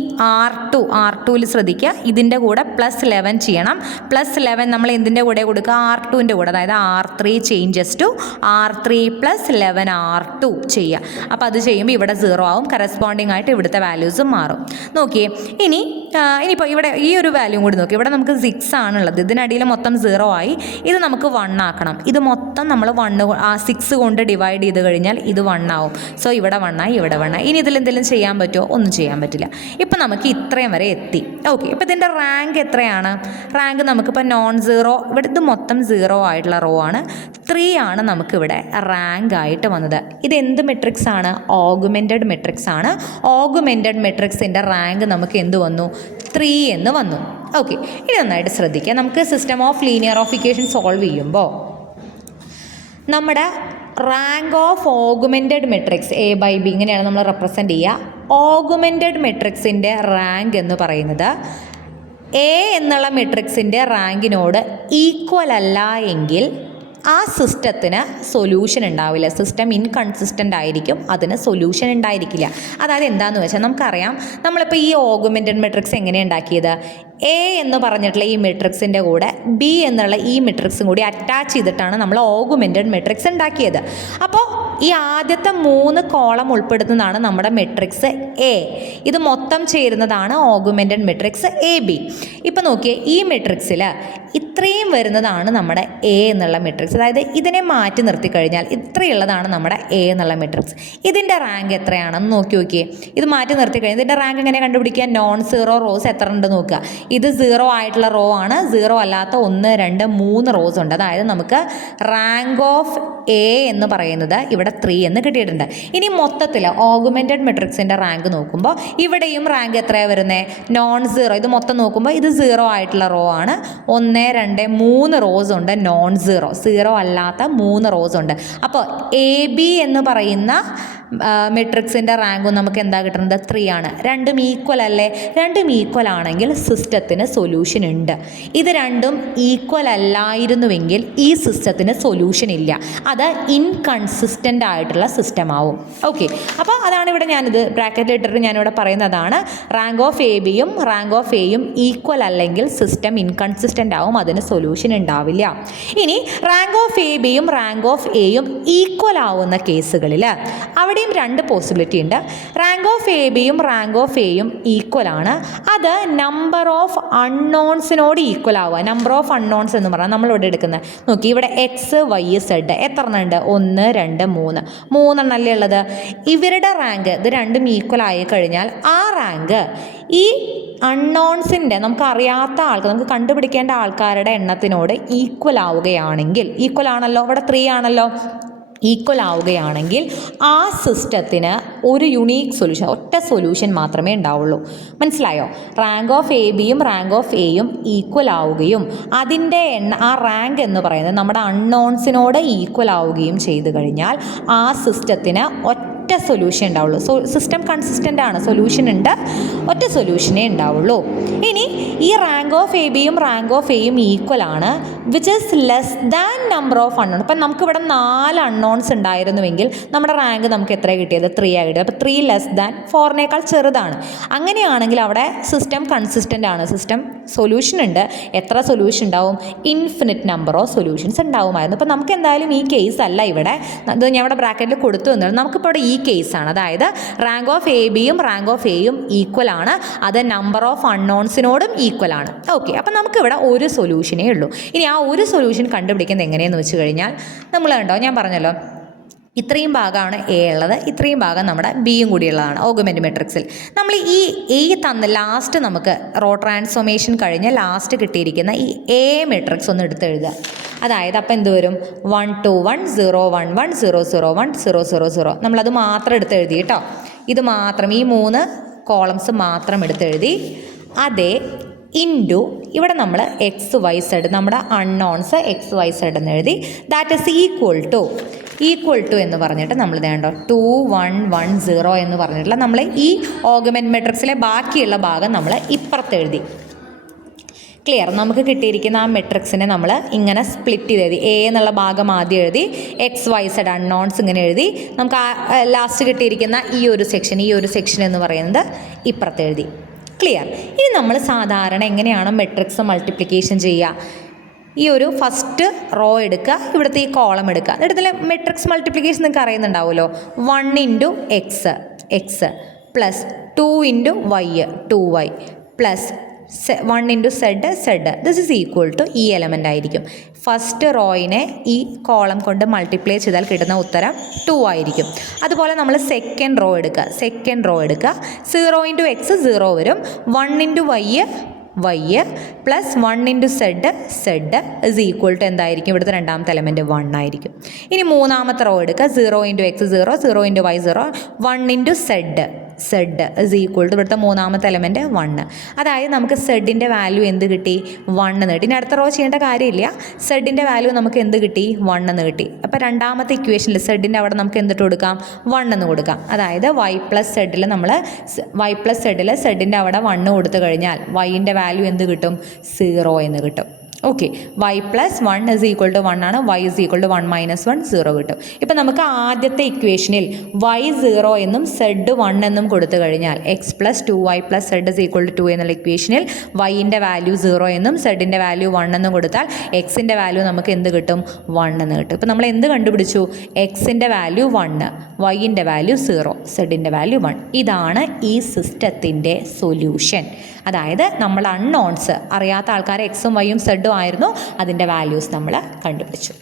R2ൽ ശ്രദ്ധിക്കുക, ഇതിൻ്റെ കൂടെ +11 ചെയ്യണം. +11 നമ്മൾ എന്തിൻ്റെ കൂടെ കൊടുക്കുക? R2ൻ്റെ കൂടെ. അതായത് R3 changes to R3 +11 R2 ചെയ്യുക. അപ്പോൾ അത് ചെയ്യുമ്പോൾ ഇവിടെ 0 ആവും. കറസ്പോണ്ടിങ് ആയിട്ട് ഇവിടുത്തെ വാല്യൂസും മാറും. നോക്കിയേ, ഇനിയിപ്പോൾ ഇവിടെ ഈ ഒരു വാല്യൂ കൂടി നോക്കി. ഇവിടെ നമുക്ക് 6 ആണുള്ളത്, ഇതിനടിയിൽ മൊത്തം 0 ആയി. ഇത് നമുക്ക് 1 ആക്കണം. ഇത് മൊത്തം നമ്മൾ 6 കൊണ്ട് ഡിവൈഡ് ചെയ്ത് കഴിഞ്ഞാൽ ഇത് 1 ആവും. സോ ഇവിടെ 1 ആയി, ഇവിടെ 1 ആയി. ഇനി ഇതിലെന്തെങ്കിലും ചെയ്യാൻ പറ്റുമോ? ഒന്നും ചെയ്യാൻ പറ്റില്ല. ഇപ്പം നമുക്ക് ഇത്രയും വരെ എത്തി. ഓക്കെ, ഇപ്പോൾ ഇതിൻ്റെ റാങ്ക് എത്രയാണ്? റാങ്ക് നമുക്കിപ്പോൾ നോൺ സീറോ, ഇവിടെ ഇത് മൊത്തം 0 ആയിട്ടുള്ള റോ ആണ്. 3 ആണ് നമുക്കിവിടെ റാങ്ക് ആയിട്ട് വന്നത്. ഇത് എന്ത് മെട്രിക്സ് ആണ്? ഓഗ്മെൻറ്റഡ് മെട്രിക്സ് ആണ്. ഓഗ്മെൻറ്റഡ് മെട്രിക്സിൻ്റെ റാങ്ക് നമുക്ക് എന്ത് വന്നു? 3 എന്ന് വന്നു. ഓക്കെ, ഇനി നന്നായിട്ട് ശ്രദ്ധിക്കുക. നമുക്ക് system of linear equation solve ചെയ്യുമ്പോൾ നമ്മുടെ rank of augmented matrix A by B ഇങ്ങനെയാണ് നമ്മൾ റെപ്രസെൻ്റ് ചെയ്യുക. ഓഗുമെൻറ്റഡ് മെട്രിക്സിൻ്റെ റാങ്ക് എന്ന് പറയുന്നത് എ എന്നുള്ള മെട്രിക്സിൻ്റെ റാങ്കിനോട് ഈക്വൽ അല്ല എങ്കിൽ ആ സിസ്റ്റത്തിന് സൊല്യൂഷൻ ഉണ്ടാവില്ല. സിസ്റ്റം ഇൻകൺസിസ്റ്റൻ്റ് ആയിരിക്കും, അതിന് സൊല്യൂഷൻ ഉണ്ടായിരിക്കില്ല. അതായത് എന്താണെന്ന് വെച്ചാൽ നമുക്കറിയാം, നമ്മളിപ്പോൾ ഈ ഓഗുമെൻറ്റഡ് മെട്രിക്സ് എങ്ങനെയാണ് ഉണ്ടാക്കിയത്? എ എന്ന് പറഞ്ഞിട്ടുള്ള ഈ മെട്രിക്സിൻ്റെ കൂടെ ബി എന്നുള്ള ഈ മെട്രിക്സും കൂടി അറ്റാച്ച് ചെയ്തിട്ടാണ് നമ്മൾ ഓഗുമെൻറ്റഡ് മെട്രിക്സ് ഉണ്ടാക്കിയത്. അപ്പോൾ ഈ ആദ്യത്തെ 3 കോളം ഉൾപ്പെടുത്തുന്നതാണ് നമ്മുടെ മെട്രിക്സ് എ. ഇത് മൊത്തം ചേരുന്നതാണ് ഓഗുമെൻറ്റഡ് മെട്രിക്സ് എ ബി. ഇപ്പോൾ നോക്കിയേ, ഈ മെട്രിക്സിൽ ഇത്രയും വരുന്നതാണ് നമ്മുടെ എ എന്നുള്ള മെട്രിക്സ്. അതായത് ഇതിനെ മാറ്റി നിർത്തി കഴിഞ്ഞാൽ ഇത്രയുള്ളതാണ് നമ്മുടെ എ എന്നുള്ള മെട്രിക്സ്. ഇതിൻ്റെ റാങ്ക് എത്രയാണെന്ന് നോക്കിയേ. ഇത് മാറ്റി നിർത്തി കഴിഞ്ഞാൽ ഇതിൻ്റെ റാങ്ക് എങ്ങനെ കണ്ടുപിടിക്കുക? നോൺ സീറോ റോസ് എത്ര ഉണ്ട് നോക്കുക. ഇത് 0 ആയിട്ടുള്ള റോ ആണ്, 0 അല്ലാത്ത 1, 2, 3 റോസ് ഉണ്ട്. അതായത് നമുക്ക് റാങ്ക് ഓഫ് എ എന്ന് പറയുന്നത് ഇവിടെ 3 എന്ന് കിട്ടിയിട്ടുണ്ട്. ഇനി മൊത്തത്തിൽ ഓഗുമെൻറ്റഡ് മെട്രിക്സിൻ്റെ റാങ്ക് നോക്കുമ്പോൾ ഇവിടെയും റാങ്ക് എത്രയാണ് വരുന്നത്? Non zero. ഇത് മൊത്തം നോക്കുമ്പോൾ ഇത് 0 ആയിട്ടുള്ള റോ ആണ്. 1, 2, 3 റോസ് ഉണ്ട് നോൺ സീറോ. 0 അല്ലാത്ത 3 റോസ് ഉണ്ട്. അപ്പോൾ എ ബി എന്ന് പറയുന്ന മെട്രിക്സിൻ്റെ റാങ്കും നമുക്ക് എന്താ കിട്ടുന്നത്? 3 ആണ്. രണ്ടും ഈക്വൽ അല്ലേ? രണ്ടും ഈക്വൽ ആണെങ്കിൽ സിസ്റ്റത്തിന് സൊല്യൂഷൻ ഉണ്ട്. ഇത് രണ്ടും ഈക്വൽ അല്ലായിരുന്നുവെങ്കിൽ ഈ സിസ്റ്റത്തിന് സൊല്യൂഷൻ ഇല്ല. അത് ഇൻകൺസിസ്റ്റൻ്റ് ആയിട്ടുള്ള സിസ്റ്റം ആവും. ഓക്കെ, അപ്പോൾ അതാണ് ഇവിടെ ഞാനിത് ബ്രാക്കറ്റിൽ ഇട്ടിട്ട് ഞാനിവിടെ പറയുന്നതാണ്. റാങ്ക് ഓഫ് എ ബിയും റാങ്ക് ഓഫ് എയും ഈക്വൽ അല്ലെങ്കിൽ സിസ്റ്റം ഇൻകൺസിസ്റ്റൻ്റ് ആവും, അതിന് സൊല്യൂഷൻ ഉണ്ടാവില്ല. ഇനി റാങ്ക് ഓഫ് എ ബിയും റാങ്ക് ഓഫ് എയും ഈക്വൽ ആവുന്ന കേസുകളിൽ അവിടെ 2 പോസിബിലിറ്റി ഉണ്ട്. റാങ്ക് ഓഫ് എ ബിയും റാങ്ക് ഓഫ് എയും ഈക്വൽ ആണ്. അത് നമ്പർ ഓഫ് അൺനോൺസിനോട് ഈക്വൽ ആവുക. നമ്പർ ഓഫ് അൺനോൺസ് എന്ന് പറഞ്ഞാൽ നമ്മളിവിടെ എടുക്കുന്നത് നോക്കി, ഇവിടെ എക്സ് വൈ സെഡ് എത്ര എണ്ണം ഉണ്ട്? 1, 2, 3 എണ്ണല്ലേ ഉള്ളത്. ഇവരുടെ റാങ്ക് ഇത് രണ്ടും ഈക്വൽ ആയി കഴിഞ്ഞാൽ ആ റാങ്ക് ഈ അൺനോൺസിൻ്റെ നമുക്കറിയാത്ത ആൾക്ക് നമുക്ക് കണ്ടുപിടിക്കേണ്ട ആൾക്കാരുടെ എണ്ണത്തിനോട് ഈക്വൽ ആവുകയാണെങ്കിൽ, ഈക്വൽ ആണല്ലോ, ഇവിടെ 3 ആണല്ലോ, ഈക്വൽ ആവുകയാണെങ്കിൽ ആ സിസ്റ്റത്തിന് ഒരു യുണീക്ക് സൊല്യൂഷൻ, ഒറ്റ സൊല്യൂഷൻ മാത്രമേ ഉണ്ടാവുള്ളൂ. മനസ്സിലായോ? റാങ്ക് ഓഫ് എ ബിയും റാങ്ക് ഓഫ് എയും ഈക്വൽ ആവുകയും അതിൻ്റെ ആ റാങ്ക് എന്ന് പറയുന്നത് നമ്മുടെ അൺനോൺസിനോട് ഈക്വൽ ആവുകയും ചെയ്തു കഴിഞ്ഞാൽ ആ സിസ്റ്റത്തിന് ഒറ്റ സൊല്യൂഷൻ ഉണ്ടാവുള്ളൂ. സിസ്റ്റം കൺസിസ്റ്റൻ്റ് ആണ്, സൊല്യൂഷൻ ഉണ്ട്, ഒറ്റ സൊല്യൂഷനേ ഉണ്ടാവുള്ളൂ. ഇനി ഈ റാങ്ക് ഓഫ് എ ബിയും റാങ്ക് ഓഫ് എയും ഈക്വൽ ആണ്, which is less than number of unknown. ഇപ്പം നമുക്കിവിടെ 4 അൺനോൺസ് ഉണ്ടായിരുന്നുവെങ്കിൽ നമ്മുടെ റാങ്ക് നമുക്ക് എത്ര കിട്ടിയത്? 3 ആയി കിട്ടിയത്. അപ്പോൾ 3 ലെസ് ദാൻ 4നേക്കാൾ ചെറുതാണ്. അങ്ങനെയാണെങ്കിൽ അവിടെ സിസ്റ്റം കൺസിസ്റ്റൻ്റ് ആണ്, സിസ്റ്റം സൊല്യൂഷൻ ഉണ്ട്. എത്ര സൊല്യൂഷൻ ഉണ്ടാവും? ഇൻഫിനിറ്റ് നമ്പർ ഓഫ് സൊല്യൂഷൻസ് ഉണ്ടാവുമായിരുന്നു. അപ്പോൾ നമുക്ക് എന്തായാലും ഈ കേസ് അല്ല ഇവിടെ, അത് ഞാൻ ഇവിടെ ബ്രാക്കറ്റിൽ കൊടുത്തു തന്നത്. നമുക്കിപ്പോൾ ഇവിടെ ഈ കേസാണ്. അതായത് റാങ്ക് ഓഫ് എ ബിയും റാങ്ക് ഓഫ് എയും ഈക്വൽ ആണ്, അത് നമ്പർ ഓഫ് അൺനോൺസിനോടും ഈക്വൽ ആണ്. ഓക്കെ, അപ്പം നമുക്കിവിടെ ഒരു സൊല്യൂഷനേ ഉള്ളൂ. ഇനി ആ ഒരു സൊല്യൂഷൻ കണ്ടുപിടിക്കുന്നത് എങ്ങനെയെന്ന് വെച്ച് കഴിഞ്ഞാൽ നമ്മൾ കണ്ടോ, ഞാൻ പറഞ്ഞല്ലോ ഇത്രയും ഭാഗമാണ് എ ഉള്ളത്, ഇത്രയും ഭാഗം നമ്മുടെ ബിയും കൂടിയുള്ളതാണ് ഓഗുമെൻ്റ് മെട്രിക്സിൽ. നമ്മൾ ഈ തന്ന ലാസ്റ്റ് നമുക്ക് റോ ട്രാൻസ്ഫോർമേഷൻ കഴിഞ്ഞ് ലാസ്റ്റ് കിട്ടിയിരിക്കുന്ന ഈ എ മെട്രിക്സ് ഒന്ന് എടുത്തെഴുതുക. അതായത് അപ്പം എന്ത് വരും? 1 2 1 0 1 1 0 0 1 0 0 0. നമ്മളത് മാത്രം എടുത്തെഴുതി കേട്ടോ. ഇത് മാത്രം, ഈ 3 കോളംസ് മാത്രം എടുത്തെഴുതി. അതേ ഇൻറ്റു ഇവിടെ നമ്മൾ എക്സ് വൈ സെഡ്, നമ്മുടെ അൺനോൺസ് എക്സ് വൈ സെഡ് എന്ന് എഴുതി. ദാറ്റ് ഈസ് ഈക്വൽ ടു എന്ന് പറഞ്ഞിട്ട് നമ്മൾ ഇതേണ്ടോ 2 1 1 0 എന്ന് പറഞ്ഞിട്ടുള്ള നമ്മൾ ഈ ഓഗുമെൻ്റ് മെട്രിക്സിലെ ബാക്കിയുള്ള ഭാഗം നമ്മൾ ഇപ്പുറത്തെഴുതി. ക്ലിയർ? നമുക്ക് കിട്ടിയിരിക്കുന്ന ആ മെട്രിക്സിനെ നമ്മൾ ഇങ്ങനെ സ്പ്ലിറ്റ് ചെയ്ത് എഴുതി. എ എന്നുള്ള ഭാഗം ആദ്യം എഴുതി, എക്സ് വൈ സെഡ് അൺനോൺസ് ഇങ്ങനെ എഴുതി. നമുക്ക് ആ ലാസ്റ്റ് കിട്ടിയിരിക്കുന്ന ഈ ഒരു സെക്ഷൻ എന്ന് പറയുന്നത് ഇപ്പുറത്തെഴുതി. ക്ലിയർ? ഇനി നമ്മൾ സാധാരണ എങ്ങനെയാണ് മെട്രിക്സ് മൾട്ടിപ്ലിക്കേഷൻ ചെയ്യുക? ഈ ഒരു ഫസ്റ്റ് റോ എടുക്കുക, ഇവിടുത്തെ ഈ കോളം എടുക്കുക. എന്നിട്ട് മെട്രിക്സ് മൾട്ടിപ്ലിക്കേഷൻ നിങ്ങൾക്ക് അറിയുന്നുണ്ടാവുമല്ലോ. 1 into x plus 2 into y 2y plus 1 into z this is equal to ഈ എലമെൻ്റ് ആയിരിക്കും. ഫസ്റ്റ് റോയിനെ ഈ കോളം കൊണ്ട് മൾട്ടിപ്ലൈ ചെയ്താൽ കിട്ടുന്ന ഉത്തരം 2 ആയിരിക്കും. അതുപോലെ നമ്മൾ സെക്കൻഡ് റോ എടുക്കുക. 0 ഇൻറ്റു എക്സ് 0 വരും. 1 into y plus 1 into z is equal to എന്തായിരിക്കും? ഇവിടുത്തെ രണ്ടാമത്തെ എലമെൻറ്റ് 1 ആയിരിക്കും. ഇനി മൂന്നാമത്തെ റോ എടുക്കുക. 0 into X 0 0 into Y 0 1 into Z Z is equal to ഇവിടുത്തെ മൂന്നാമത്തെ എലമെൻറ്റ് 1. അതായത് നമുക്ക് സെഡിൻ്റെ വാല്യൂ എന്ത് കിട്ടി? 1 എന്ന് കിട്ടി. ഇനി അടുത്ത റോ ചെയ്യേണ്ട കാര്യമില്ല. സെഡിൻ്റെ വാല്യൂ നമുക്ക് എന്ത് കിട്ടി? 1 എന്ന് കിട്ടി. അപ്പോൾ രണ്ടാമത്തെ ഇക്വേഷനിൽ സെഡിൻ്റെ അവിടെ നമുക്ക് എന്തിട്ട് കൊടുക്കാം? 1 എന്ന് കൊടുക്കാം. അതായത് വൈ പ്ലസ് സെഡിൽ നമ്മൾ സെഡിൻ്റെ അവിടെ 1 കൊടുത്തു കഴിഞ്ഞാൽ വൈൻ്റെ വാല്യൂ എന്ത് കിട്ടും? 0 എന്ന് കിട്ടും. Okay, Y plus 1 is equal to 1 ആണ്. Y is equal to 1 minus 1 0 കിട്ടും. ഇപ്പം നമുക്ക് ആദ്യത്തെ ഇക്വേഷനിൽ വൈ 0 എന്നും സെഡ് 1 എന്നും കൊടുത്തു കഴിഞ്ഞാൽ X plus 2y plus Z is equal to 2 എന്നുള്ള ഇക്വേഷനിൽ വൈൻ്റെ വാല്യൂ 0 എന്നും സെഡിൻ്റെ വാല്യൂ 1 എന്നും കൊടുത്താൽ എക്സിൻ്റെ വാല്യൂ നമുക്ക് എന്ത് കിട്ടും? 1 എന്ന് കിട്ടും. ഇപ്പം നമ്മൾ എന്ത് കണ്ടുപിടിച്ചു? എക്സിൻ്റെ വാല്യൂ 1, വൈൻ്റെ വാല്യൂ 0, സെഡിൻ്റെ വാല്യൂ 1. ഇതാണ് ഈ സിസ്റ്റത്തിൻ്റെ സൊല്യൂഷൻ. അതായത് നമ്മൾ അൺനോൺസ് അറിയാത്ത ആൾക്കാർ എക്സും വൈയും സെഡും ആയിരുന്നു, അതിൻ്റെ വാല്യൂസ് നമ്മൾ കണ്ടുപിടിച്ചു.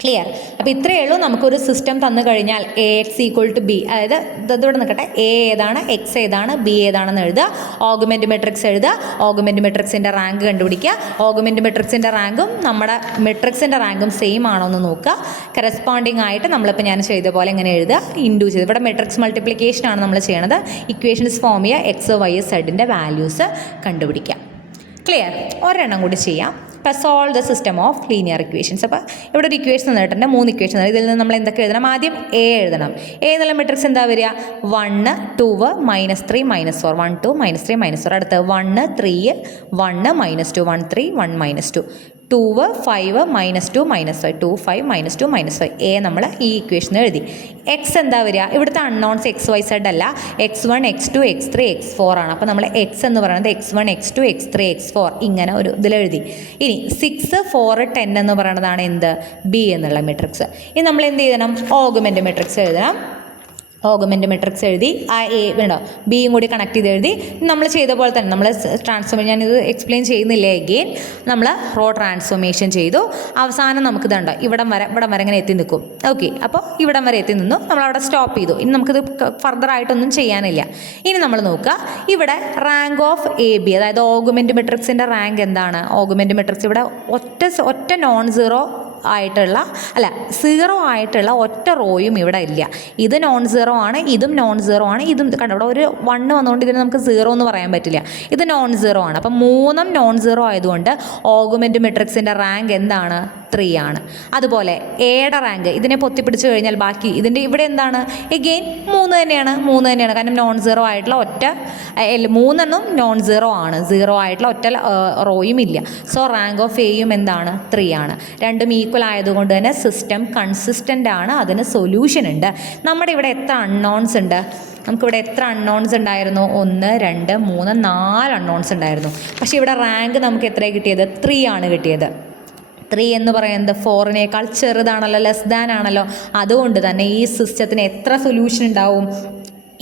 ക്ലിയർ? അപ്പോൾ ഇത്രയേ ഉള്ളൂ. നമുക്കൊരു സിസ്റ്റം തന്നു കഴിഞ്ഞാൽ A X equal to B, അതായത് ഇതോടെ നിൽക്കട്ടെ, എ ഏതാണ്, എക്സ് ഏതാണ്, ബി ഏതാണെന്ന് എഴുതുക. ഓഗ്മെൻറ്റ് മെട്രിക്സ് എഴുതുക. ഓഗ്മെൻറ്റ് മെട്രിക്സിൻ്റെ റാങ്ക് കണ്ടുപിടിക്കുക. ഓഗ്മെൻറ്റ് മെട്രിക്സിൻ്റെ റാങ്കും നമ്മുടെ മെട്രിക്സിൻ്റെ റാങ്കും സെയിം ആണോ എന്ന് നോക്കുക. കറസ്പോണ്ടിങ് ആയിട്ട് നമ്മളിപ്പോൾ ഞാൻ ചെയ്ത പോലെ ഇങ്ങനെ എഴുതുക. ഇൻഡു ചെയ്ത് ഇവിടെ മെട്രിക്സ് മൾട്ടിപ്ലിക്കേഷൻ ആണ് നമ്മൾ ചെയ്യണത്. ഇക്വേഷൻസ് ഫോം ചെയ്യുക. എക്സ് വൈ സെഡിൻ്റെ വാല്യൂസ് കണ്ടുപിടിക്കുക. ക്ലിയർ? ഒരെണ്ണം കൂടി ചെയ്യാം. ഇപ്പോൾ solve the system of linear equations. അപ്പോൾ ഇവിടെ ഒരു ഇക്വേഷൻ തന്നിട്ടുണ്ട്, 3 ഇക്വേഷൻ. ഇതിൽ നിന്ന് നമ്മൾ എന്തൊക്കെ എഴുതണം? ആദ്യം എ എഴുതണം. എ എന്നുള്ള മെട്രിക്സ് എന്താ വരിക? 1 2 -3 -4 1 2 -3 -4. അടുത്ത് 1 3 1 -2 1 3 1 -2 2 5 -2 -5 2 5 -2 -5. എ നമ്മൾ ഈ ഇക്വേഷൻ എഴുതി. എക്സ് എന്താ വരിക? ഇവിടുത്തെ അൺനോൺസ് എക്സ് വൈ സെഡ് അല്ല, x1 x2 x3 x4 ആണ്. അപ്പോൾ നമ്മൾ എക്സ് എന്ന് പറയുന്നത് x1 x2 x3 x4 ഇങ്ങനെ ഒരു ഇതിലെഴുതി. ഇനി 6 4 10 എന്ന് പറയുന്നതാണ് എന്ത്? ബി എന്നുള്ള മെട്രിക്സ്. ഇനി നമ്മൾ എന്ത് ചെയ്യണം? ഓഗ്മെൻറ്റ് മെട്രിക്സ് എഴുതണം. ഓഗ്മെൻറ്റ് മെട്രിക്സ് എഴുതി. ആ എ വേണ്ടോ ബിയും കൂടി കണക്ട് ചെയ്ത് എഴുതി. നമ്മൾ ചെയ്ത പോലെ തന്നെ നമ്മൾ ട്രാൻസ്ഫോർമേഷൻ, ഞാനിത് എക്സ്പ്ലെയിൻ ചെയ്യുന്നില്ല എഗെയിൻ. നമ്മൾ റോ ട്രാൻസ്ഫോർമേഷൻ ചെയ്തു. അവസാനം നമുക്ക് ഇതുണ്ടോ ഇവിടം വരെ ഇങ്ങനെ എത്തി നിൽക്കും. ഓക്കെ, അപ്പോൾ ഇവിടം വരെ എത്തി നിന്നു. നമ്മളവിടെ സ്റ്റോപ്പ് ചെയ്തു. ഇനി നമുക്കിത് ഫർദർ ആയിട്ടൊന്നും ചെയ്യാനില്ല. ഇനി നമ്മൾ നോക്കുക, ഇവിടെ റാങ്ക് ഓഫ് എ ബി, അതായത് ഓഗ്മെൻറ്റ് മെട്രിക്സിൻ്റെ റാങ്ക് എന്താണ്? ഓഗ്മെൻറ്റ് മെട്രിക്സ് ഇവിടെ ഒറ്റ നോൺ സീറോ ആയിട്ടുള്ള ആയിട്ടുള്ള ഒറ്റ റോയും ഇവിടെ ഇല്ല. ഇത് നോൺ സീറോ ആണ്, ഇതും നോൺ സീറോ ആണ്, ഇതും കണ്ടോ ഇവിടെ ഒരു 1 വന്നുകൊണ്ട് ഇതിന് നമുക്ക് 0 എന്ന് പറയാൻ പറ്റില്ല. ഇത് നോൺ സീറോ ആണ്. അപ്പം 3 നോൺ സീറോ ആയതുകൊണ്ട് ഓഗ്മെൻറ്റ് മെട്രിക്സിൻ്റെ റാങ്ക് എന്താണ്? 3 ആണ്. അതുപോലെ എയുടെ റാങ്ക് ഇതിനെ പൊത്തിപ്പിടിച്ച് കഴിഞ്ഞാൽ ബാക്കി ഇതിൻ്റെ ഇവിടെ എന്താണ്? എഗെയിൻ 3 തന്നെയാണ്. കാരണം നോൺ സീറോ ആയിട്ടുള്ള 3 നോൺ സീറോ ആണ്. 0 ആയിട്ടുള്ള ഒറ്റ റോയും ഇല്ല. സോ റാങ്ക് ഓഫ് എയും എന്താണ്? 3 ആണ്. രണ്ടും ഈക്വൽ ആയതുകൊണ്ട് തന്നെ സിസ്റ്റം കൺസിസ്റ്റൻ്റ് ആണ്. അതിന് സൊല്യൂഷൻ ഉണ്ട്. നമ്മുടെ ഇവിടെ എത്ര അൺനോൺസ് ഉണ്ട്? നമുക്കിവിടെ എത്ര അൺനോൺസ് ഉണ്ടായിരുന്നു? 1 2 3 4 അൺനോൺസ് ഉണ്ടായിരുന്നു. പക്ഷേ ഇവിടെ റാങ്ക് നമുക്ക് എത്രയാണ് കിട്ടിയത്? 3 ആണ് കിട്ടിയത്. 3 എന്ന് പറയുന്നത് 4നേക്കാൾ ചെറുതാണല്ലോ, ലെസ് ദാൻ ആണല്ലോ. അതുകൊണ്ട് തന്നെ ഈ സിസ്റ്റത്തിന് എത്ര സൊല്യൂഷൻ ഉണ്ടാവും?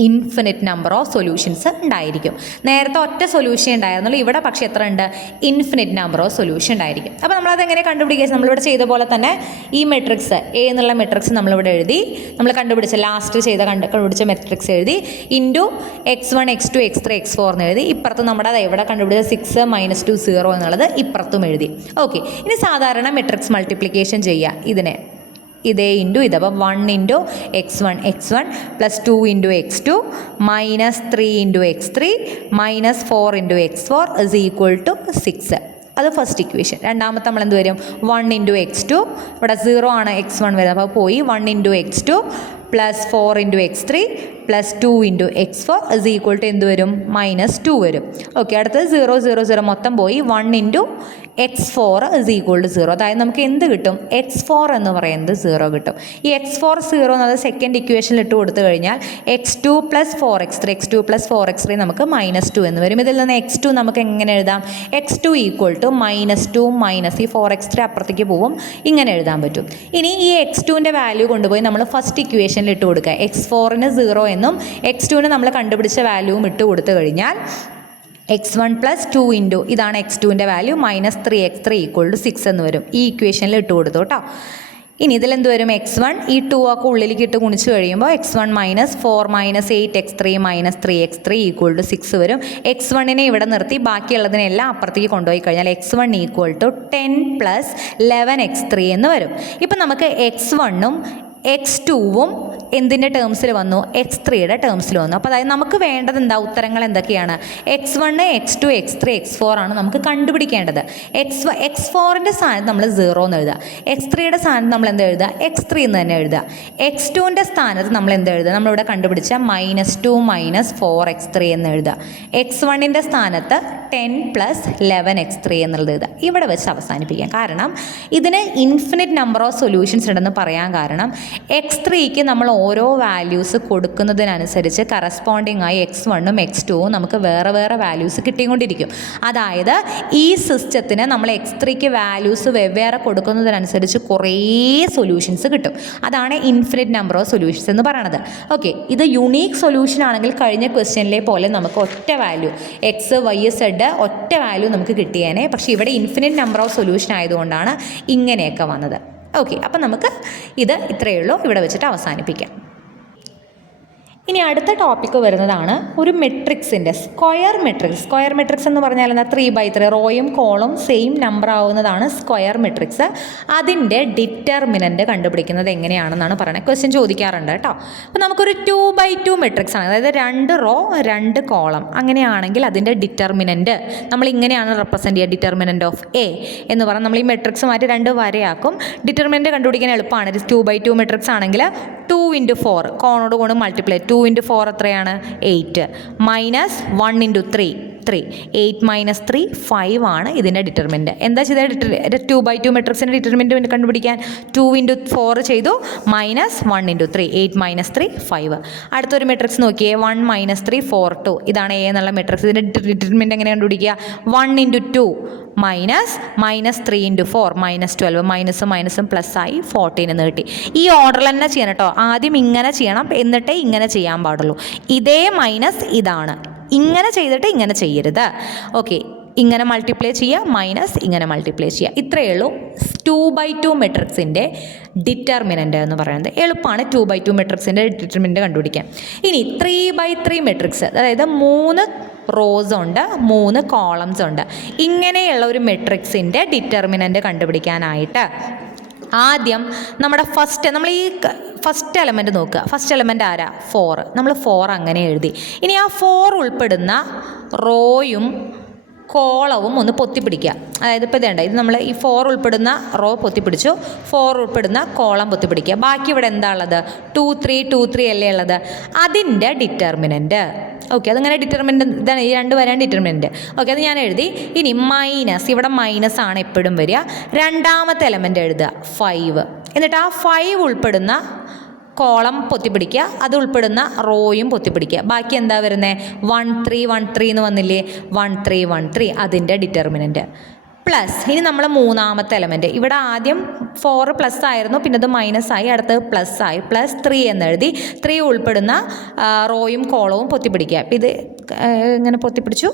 ഇൻഫിനിറ്റ് നമ്പർ ഓഫ് സൊല്യൂഷൻസ് ഉണ്ടായിരിക്കും. നേരത്തെ ഒറ്റ സൊല്യൂഷൻ ഉണ്ടായിരുന്നുള്ളൂ, ഇവിടെ പക്ഷേ എത്ര ഉണ്ട്? ഇൻഫിനിറ്റ് നമ്പർ ഓഫ് സൊല്യൂഷൻ ഉണ്ടായിരിക്കും. അപ്പോൾ നമ്മളത് എങ്ങനെ കണ്ടുപിടിക്കുക? നമ്മളിവിടെ ചെയ്ത പോലെ തന്നെ ഈ മെട്രിക്സ് എ എന്നുള്ള മെട്രിക്സ് നമ്മളിവിടെ എഴുതി. നമ്മൾ കണ്ടുപിടിച്ച മെട്രിക്സ് എഴുതി. Into x1 x2 x3 x4 എന്ന് എഴുതി. ഇപ്പുറത്ത് നമ്മുടെ ഇവിടെ കണ്ടുപിടിച്ച 6 -2 0 എന്നുള്ളത് ഇപ്പുറത്തും എഴുതി. ഓക്കെ, ഇനി സാധാരണ മെട്രിക്സ് മൾട്ടിപ്ലിക്കേഷൻ ചെയ്യുക. ഇതേ ഇൻറ്റു ഇത്. അപ്പോൾ 1 into x1 plus 2 into x2 minus 3 into x3 minus 4 into x4 is equal to 6. അത് ഫസ്റ്റ് ഇക്വേഷൻ. രണ്ടാമത്തെ നമ്മൾ എന്ത് വരും? 1 ഇൻറ്റു x2, ഇവിടെ 0 ആണ് x1 വരുന്നത്, അപ്പോൾ പോയി 1 into x2 plus 4 into x3 plus 2 into x4 is equal to എന്ത് വരും? -2 വരും. ഓക്കെ, അടുത്തത് 0 0 0 മൊത്തം പോയി 1 into x4 is equal to 0. അതായത് നമുക്ക് എന്ത് കിട്ടും? x4 എന്ന് പറയുന്നത് 0 കിട്ടും. ഈ x4 0 എന്നത് സെക്കൻഡ് ഇക്വേഷനിൽ ഇട്ട് കൊടുത്തു കഴിഞ്ഞാൽ x2 പ്ലസ് 4x3 നമുക്ക് -2 എന്ന് വരും. ഇതിൽ നിന്ന് x2 നമുക്ക് എങ്ങനെ എഴുതാം? x2 ഈക്വൽ ടു -2 മൈനസ് ഈ 4x3 അപ്പുറത്തേക്ക് പോവും, ഇങ്ങനെ എഴുതാൻ പറ്റും. ഇനി ഈ x2ൻ്റെ വാല്യൂ കൊണ്ടുപോയി നമ്മൾ ഫസ്റ്റ് ഇക്വേഷനിൽ ഇട്ട് കൊടുക്കുക. x4ന് 0 എന്നും x2ന് നമ്മൾ കണ്ടുപിടിച്ച വാല്യൂവും ഇട്ട് കൊടുത്തു കഴിഞ്ഞാൽ x1 പ്ലസ് 2 ഇൻറ്റു ഇതാണ് x2ൻ്റെ value minus 3x3 equal to 6 എന്ന് വരും. ഈ ഇക്വേഷനിൽ ഇട്ട് കൊടുത്തു കേട്ടോ. ഇനി ഇതിലെന്ത് വരും? x1 ഈ 2 ഒക്കെ ഉള്ളിലേക്ക് ഇട്ട് ഗുണിച്ച് കഴിയുമ്പോൾ x1 minus 4 minus 8x3 minus 3x3 equal to 6 വരും. x1നെ ഇവിടെ നിർത്തി ബാക്കിയുള്ളതിനെല്ലാം അപ്പുറത്തേക്ക് കൊണ്ടുപോയി കഴിഞ്ഞാൽ x1 equal to 10 plus 11x3 എന്ന് വരും. ഇപ്പം നമുക്ക് x1ഉം x2-ഉം എന്തിൻ്റെ ടേംസിൽ വന്നു, x3-യുടെ ടേംസിൽ വന്നു. അപ്പോൾ അതായത് നമുക്ക് വേണ്ടത് എന്താ, ഉത്തരങ്ങൾ എന്തൊക്കെയാണ്, x1, x2, x3, x4 ആണ് നമുക്ക് കണ്ടുപിടിക്കേണ്ടത്. x4ൻ്റെ സ്ഥാനത്ത് നമ്മൾ 0 എന്ന് എഴുതുക, x3യുടെ സ്ഥാനത്ത് നമ്മൾ എന്താ എഴുതുക, x3 എന്ന് തന്നെ എഴുതുക. x2ൻ്റെ സ്ഥാനത്ത് നമ്മൾ എന്താ എഴുതുക, നമ്മളിവിടെ കണ്ടുപിടിച്ച -2 - 4x3 എന്ന് എഴുതുക. x1ൻ്റെ സ്ഥാനത്ത് 10 + 11x3 എന്നുള്ളത് എഴുതുക. ഇവിടെ വെച്ച് അവസാനിപ്പിക്കാം. കാരണം ഇതിന് ഇൻഫിനിറ്റ് നമ്പർ ഓഫ് സൊല്യൂഷൻസ് ഉണ്ടെന്ന് പറയാൻ കാരണം x3ക്ക് നമ്മൾ ഓരോ വാല്യൂസ് കൊടുക്കുന്നതിനനുസരിച്ച് കറസ്പോണ്ടിങ് ആയി x1ഉം x2ഉം നമുക്ക് വേറെ വേറെ വാല്യൂസ് കിട്ടിക്കൊണ്ടിരിക്കും. അതായത് ഈ സിസ്റ്റത്തിന് നമ്മൾ x3ക്ക് വാല്യൂസ് വെവ്വേറെ കൊടുക്കുന്നതിനനുസരിച്ച് കുറേ സൊല്യൂഷൻസ് കിട്ടും. അതാണ് ഇൻഫിനിറ്റ് നമ്പർ ഓഫ് സൊല്യൂഷൻസ് എന്ന് പറയുന്നത്. ഓക്കെ, ഇത് യുണീക്ക് സൊല്യൂഷൻ ആണെങ്കിൽ കഴിഞ്ഞ ക്വസ്റ്റ്യനിലെ പോലെ നമുക്ക് ഒറ്റ വാല്യൂ x, y, z ഒറ്റ വാല്യൂ നമുക്ക് കിട്ടിയേനെ. പക്ഷേ ഇവിടെ ഇൻഫിനിറ്റ് നമ്പർ ഓഫ് സൊല്യൂഷൻ ആയതുകൊണ്ടാണ് ഇങ്ങനെയൊക്കെ വന്നത്. ഓക്കെ, അപ്പം നമുക്ക് ഇത് ഇത്രയേ ഉള്ളൂ, ഇവിടെ വെച്ചിട്ട് അവസാനിപ്പിക്കാം. ഇനി അടുത്ത ടോപ്പിക്ക് വരുന്നതാണ് ഒരു മെട്രിക്സിൻ്റെ സ്ക്വയർ മെട്രിക്സ്. സ്ക്വയർ മെട്രിക്സ് എന്ന് പറഞ്ഞാൽ എന്താ, 3/3 റോയും കോളും സെയിം നമ്പർ ആവുന്നതാണ് സ്ക്വയർ മെട്രിക്സ്. അതിൻ്റെ ഡിറ്റർമിനൻ്റ് കണ്ടുപിടിക്കുന്നത് എങ്ങനെയാണെന്നാണ് പറയുന്നത്. ക്വസ്റ്റ്യൻ ചോദിക്കാറുണ്ട് കേട്ടോ. അപ്പോൾ നമുക്കൊരു 2/2 മെട്രിക്സ് ആണ്, അതായത് 2 റോ 2 കോളം. അങ്ങനെയാണെങ്കിൽ അതിൻ്റെ ഡിറ്റർമിനൻ്റ് നമ്മൾ ഇങ്ങനെയാണ് റെപ്രസെൻറ്റ് ചെയ്യുക. ഡിറ്റർമിനൻ്റ് ഓഫ് എ എന്ന് പറഞ്ഞാൽ നമ്മൾ ഈ മെട്രിക്സ് മാറ്റി 2 വരെയാക്കും. ഡിറ്റർമിനൻ്റ് കണ്ടുപിടിക്കാൻ എളുപ്പമാണ്. 2/2 മെട്രിക്സ് ആണെങ്കിൽ 2 × 4 കോണോട് കോണ് മൾട്ടിപ്ലൈ. 2 × 4 എത്രയാണ്, 8 -1 × 3 3. 8 - 3 5 ആണ് ഇതിൻ്റെ ഡിറ്റർമിനൻ്റ്. എന്താ ചെയ്തത്, 2/2 മെട്രിക്സിൻ്റെ ഡിറ്റർമിനൻ്റ് കണ്ടുപിടിക്കാൻ 2 × 4 ചെയ്തു, -1 × 3 8 - 3 5. അടുത്തൊരു മെട്രിക്സ് നോക്കിയേ, 1 - 3 4 2. ഇതാണ് എ എന്നുള്ള മെട്രിക്സ്. ഇതിൻ്റെ ഡിറ്റർമിനൻ്റ് എങ്ങനെ കണ്ടുപിടിക്കുക, 1 × 2 -3 × 4 -12. മൈനസും പ്ലസ് ആയി 14 എന്ന് കിട്ടി. ഈ ഓർഡറിൽ തന്നെ ചെയ്യണം കേട്ടോ. ആദ്യം ഇങ്ങനെ ചെയ്യണം, എന്നിട്ടേ ഇങ്ങനെ ചെയ്യാൻ പാടുള്ളൂ. ഇതേ മൈനസ് ഇതാണ്, ഇങ്ങനെ ചെയ്തിട്ട് ഇങ്ങനെ ചെയ്യരുത്. ഓക്കെ, ഇങ്ങനെ മൾട്ടിപ്ലൈ ചെയ്യുക, മൈനസ് ഇങ്ങനെ മൾട്ടിപ്ലൈ ചെയ്യുക. ഇത്രയേ ഉള്ളൂ 2/2 മെട്രിക്സിൻ്റെ ഡിറ്റർമിനൻ്റ് എന്ന് പറയുന്നത്. എളുപ്പമാണ് 2/2 മെട്രിക്സിൻ്റെ ഡിറ്റർമിനൻ്റ് കണ്ടുപിടിക്കാൻ. ഇനി 3/3 മെട്രിക്സ്, അതായത് 3 റോസ് ഉണ്ട് 3 കോളംസ് ഉണ്ട്. ഇങ്ങനെയുള്ള ഒരു മെട്രിക്സിൻ്റെ ഡിറ്റർമിനൻ്റ് കണ്ടുപിടിക്കാനായിട്ട് ആദ്യം നമ്മുടെ നമ്മൾ ഈ ഫസ്റ്റ് എലമെൻറ്റ് നോക്കുക. ഫസ്റ്റ് എലമെൻറ്റ് ആരാ, 4. നമ്മൾ 4 അങ്ങനെ എഴുതി. ഇനി ആ 4 ഉൾപ്പെടുന്ന റോയും കോളവും ഒന്ന് പൊത്തിപ്പിടിക്കുക. അതായത് ഇപ്പോൾ ഇതേണ്ട, ഇത് നമ്മൾ ഈ 4 ഉൾപ്പെടുന്ന റോ പൊത്തിപ്പിടിച്ചു, 4 ഉൾപ്പെടുന്ന കോളം പൊത്തിപ്പിടിക്കുക. ബാക്കി ഇവിടെ എന്താ ഉള്ളത്, 2 3 2 3 അല്ലേ ഉള്ളത്. അതിൻ്റെ ഡിറ്റർമിനൻ്റ്. ഓക്കെ, അതങ്ങനെ ഡിറ്റർമിനൻ്റ് ഇതാണ്, ഈ 2 വരാൻ ഡിറ്റർമിനൻ്റ്. ഓക്കെ, അത് ഞാൻ എഴുതി. ഇനി മൈനസ്, ഇവിടെ മൈനസ് ആണ് എപ്പോഴും വരിക. രണ്ടാമത്തെ എലമെൻ്റ് എഴുതുക 5. എന്നിട്ട് ആ 5 ഉൾപ്പെടുന്ന കോളം പൊത്തിപ്പിടിക്കുക, അത് ഉൾപ്പെടുന്ന റോയും പൊത്തിപ്പിടിക്കുക. ബാക്കി എന്താ വരുന്നത്, 1 3 1 3 എന്ന് വന്നില്ലേ, 1 3 1 3 അതിൻ്റെ ഡിറ്റർമിനൻ്റ്. പ്ലസ് ഇനി നമ്മൾ മൂന്നാമത്തെ എലമെൻറ്റ്, ഇവിടെ ആദ്യം 4 പ്ലസ് ആയിരുന്നു, പിന്നെ അത് മൈനസ് ആയി, അടുത്തത് പ്ലസ് ആയി, +3 എന്നെഴുതി. 3 ഉൾപ്പെടുന്ന റോയും കോളവും പൊത്തിപ്പിടിക്കുക. അപ്പം ഇത് ഇങ്ങനെ പൊത്തിപ്പിടിച്ചു,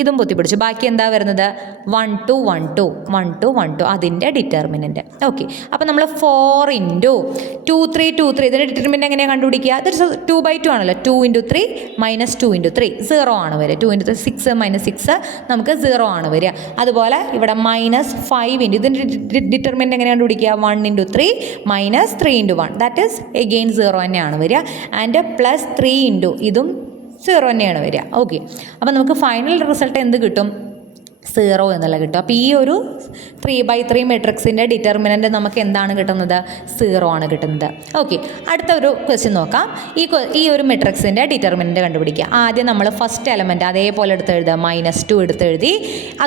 ഇതും പൊത്തിപ്പിടിച്ചു. ബാക്കി എന്താ വരുന്നത്, 1 2 1 2 1 2 1 2 അതിൻ്റെ ഡിറ്റർമിനൻ്റ്. ഓക്കെ, അപ്പോൾ നമ്മൾ 4 × 2 3 2 3 ഇതിൻ്റെ ഡിറ്റർമിനൻ്റ് എങ്ങനെയാണ് കണ്ടുപിടിക്കുക, അത് 2/2 ആണല്ലോ. 2 × 3 -2 × 3 0 ആണ് വരിക. 2 × 6 -6 നമുക്ക് 0 ആണ് വരിക. അതുപോലെ ഇവിടെ -5 ഇതിൻ്റെ ഡിറ്റർമിനൻ്റ് എങ്ങനെയാണ് കണ്ടുപിടിക്കുക, 1 × 3 -3 × 1 ദാറ്റ് ഈസ് എഗെയിൻ 0 തന്നെയാണ് വരിക. ആൻഡ് +3 × ഇതും 0 തന്നെയാണ് വരിക. ഓക്കെ, അപ്പോൾ നമുക്ക് ഫൈനൽ റിസൾട്ട് എന്ത് കിട്ടും, 0 എന്നുള്ള കിട്ടും. അപ്പോൾ ഈ ഒരു 3/3 മെട്രിക്സിൻ്റെ ഡിറ്റർമിനൻ്റ് നമുക്ക് എന്താണ് കിട്ടുന്നത്, 0 ആണ് കിട്ടുന്നത്. ഓക്കെ, അടുത്ത ഒരു ക്വസ്റ്റ്യൻ നോക്കാം. ഈ ഒരു മെട്രിക്സിൻ്റെ ഡിറ്റർമിനൻ്റ് കണ്ടുപിടിക്കുക. ആദ്യം നമ്മൾ ഫസ്റ്റ് എലമെൻറ്റ് അതേപോലെ എടുത്ത് എഴുതുക, -2 എടുത്ത് എഴുതി.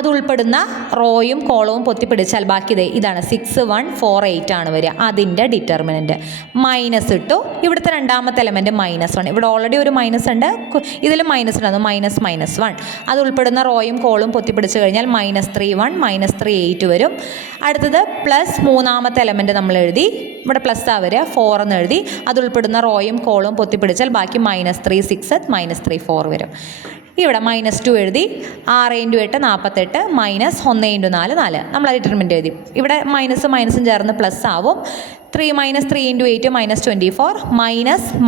അത് ഉൾപ്പെടുന്ന റോയും കോളവും പൊത്തിപ്പിടിച്ചാൽ ബാക്കി ഇതാണ് 6 1 4 8 ആണ് വരിക. അതിൻ്റെ ഡിറ്റർമിനൻ്റ് മൈനസ് ഇട്ടു. ഇവിടുത്തെ രണ്ടാമത്തെ എലമെൻറ്റ് -1. ഇവിടെ ഓൾറെഡി ഒരു മൈനസ് ഉണ്ട്, ഇതിൽ മൈനസ് ഉണ്ട്, -1. അത് ഉൾപ്പെടുന്ന റോയും കോളും പൊത്തിപ്പിടിച്ച് കഴിഞ്ഞാൽ -3 1 -3 8 വരും. അടുത്തത് പ്ലസ് മൂന്നാമത്തെ എലമെൻറ്റ് നമ്മൾ എഴുതി, ഇവിടെ പ്ലസ് ആ വരിക, 4 എന്ന് എഴുതി. അത് ഉൾപ്പെടുന്ന റോയും കോളും പൊത്തിപ്പിടിച്ചാൽ ബാക്കി -3 6 -3 4 വരും. ഇവിടെ -2 എഴുതി, 6 × 8 48 -1 × 4 4. നമ്മൾ ഡിറ്റർമിനൻ്റ് എഴുതി. ഇവിടെ മൈനസും ചേർന്ന് പ്ലസ് ആവും. 3 മൈനസ് 3 ഇൻറ്റു 8 മൈനസ് 24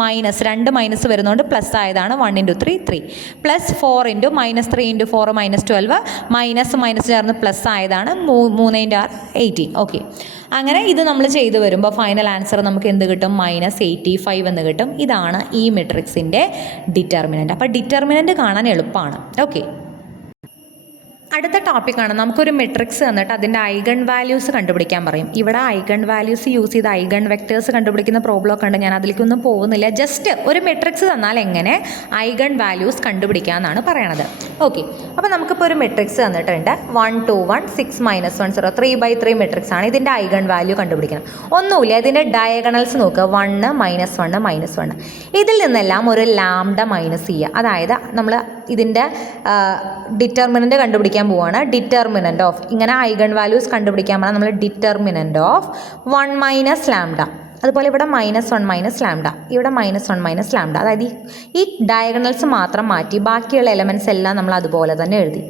മൈനസ് രണ്ട് മൈനസ് വരുന്നതുകൊണ്ട് പ്ലസ് ആയതാണ് 1 into 3 3 plus 4 into minus 3 into 4 minus 12 minus ചേർന്ന് പ്ലസ് ആയതാണ് 3 ഇൻറ്റു 6 18. ഓക്കെ, അങ്ങനെ ഇത് നമ്മൾ ചെയ്ത് വരുമ്പോൾ ഫൈനൽ ആൻസർ നമുക്ക് എന്ത് കിട്ടും? -85 എന്ന് കിട്ടും. ഇതാണ് ഈ മെട്രിക്സിൻ്റെ ഡിറ്റർമിനൻറ്റ്. അപ്പോൾ ഡിറ്റർമിനൻറ്റ് കാണാൻ എളുപ്പമാണ്. ഓക്കെ, അടുത്ത ടോപ്പിക്കാണ് നമുക്കൊരു മെട്രിക്സ് തന്നിട്ട് അതിൻ്റെ ഐഗൺ വാല്യൂസ് കണ്ടുപിടിക്കാൻ പറയും. ഇവിടെ ഐഗൺ വാല്യൂസ് യൂസ് ചെയ്ത് ഐഗൺ വെക്ടേഴ്സ് കണ്ടുപിടിക്കുന്ന പ്രോബ്ലം ഒക്കെ ഉണ്ട്. ഞാൻ അതിലേക്കൊന്നും പോകുന്നില്ല. ജസ്റ്റ് ഒരു മെട്രിക്സ് തന്നാൽ എങ്ങനെ ഐഗൺ വാല്യൂസ് കണ്ടുപിടിക്കാമെന്നാണ് പറയണത്. ഓക്കെ, അപ്പോൾ നമുക്കിപ്പോൾ ഒരു മെട്രിക്സ് തന്നിട്ടുണ്ട് 1 2 1 6 -1 0 3/3 മെട്രിക്സ് ആണ്. ഇതിൻ്റെ ഐഗൺ വാല്യൂ കണ്ടുപിടിക്കണം. ഒന്നുമില്ല, ഇതിൻ്റെ ഡയഗണൽസ് നോക്കുക. 1 -1 -1. ഇതിൽ നിന്നെല്ലാം ഒരു ലാംഡ മൈനസ് ചെയ്യുക. അതായത് നമ്മൾ ഇതിൻ്റെ ഡിറ്റർമിനൻ്റ് കണ്ടുപിടിക്കാൻ പോവാണ്. ഡിറ്റർമിനൻ്റ് ഓഫ് ഇങ്ങനെ ഐഗൺ വാല്യൂസ് കണ്ടുപിടിക്കാൻ പറഞ്ഞാൽ നമ്മൾ ഡിറ്റർമിനൻ്റ് ഓഫ് 1 മൈനസ് ലാംഡ. അതുപോലെ ഇവിടെ -1 മൈനസ് ലാംഡ, ഇവിടെ -1 മൈനസ് ലാംഡ. അതായത് ഈ ഡയഗണൽസ് മാത്രം മാറ്റി ബാക്കിയുള്ള എലമെൻറ്റ്സ് എല്ലാം നമ്മൾ അതുപോലെ തന്നെ എഴുതി.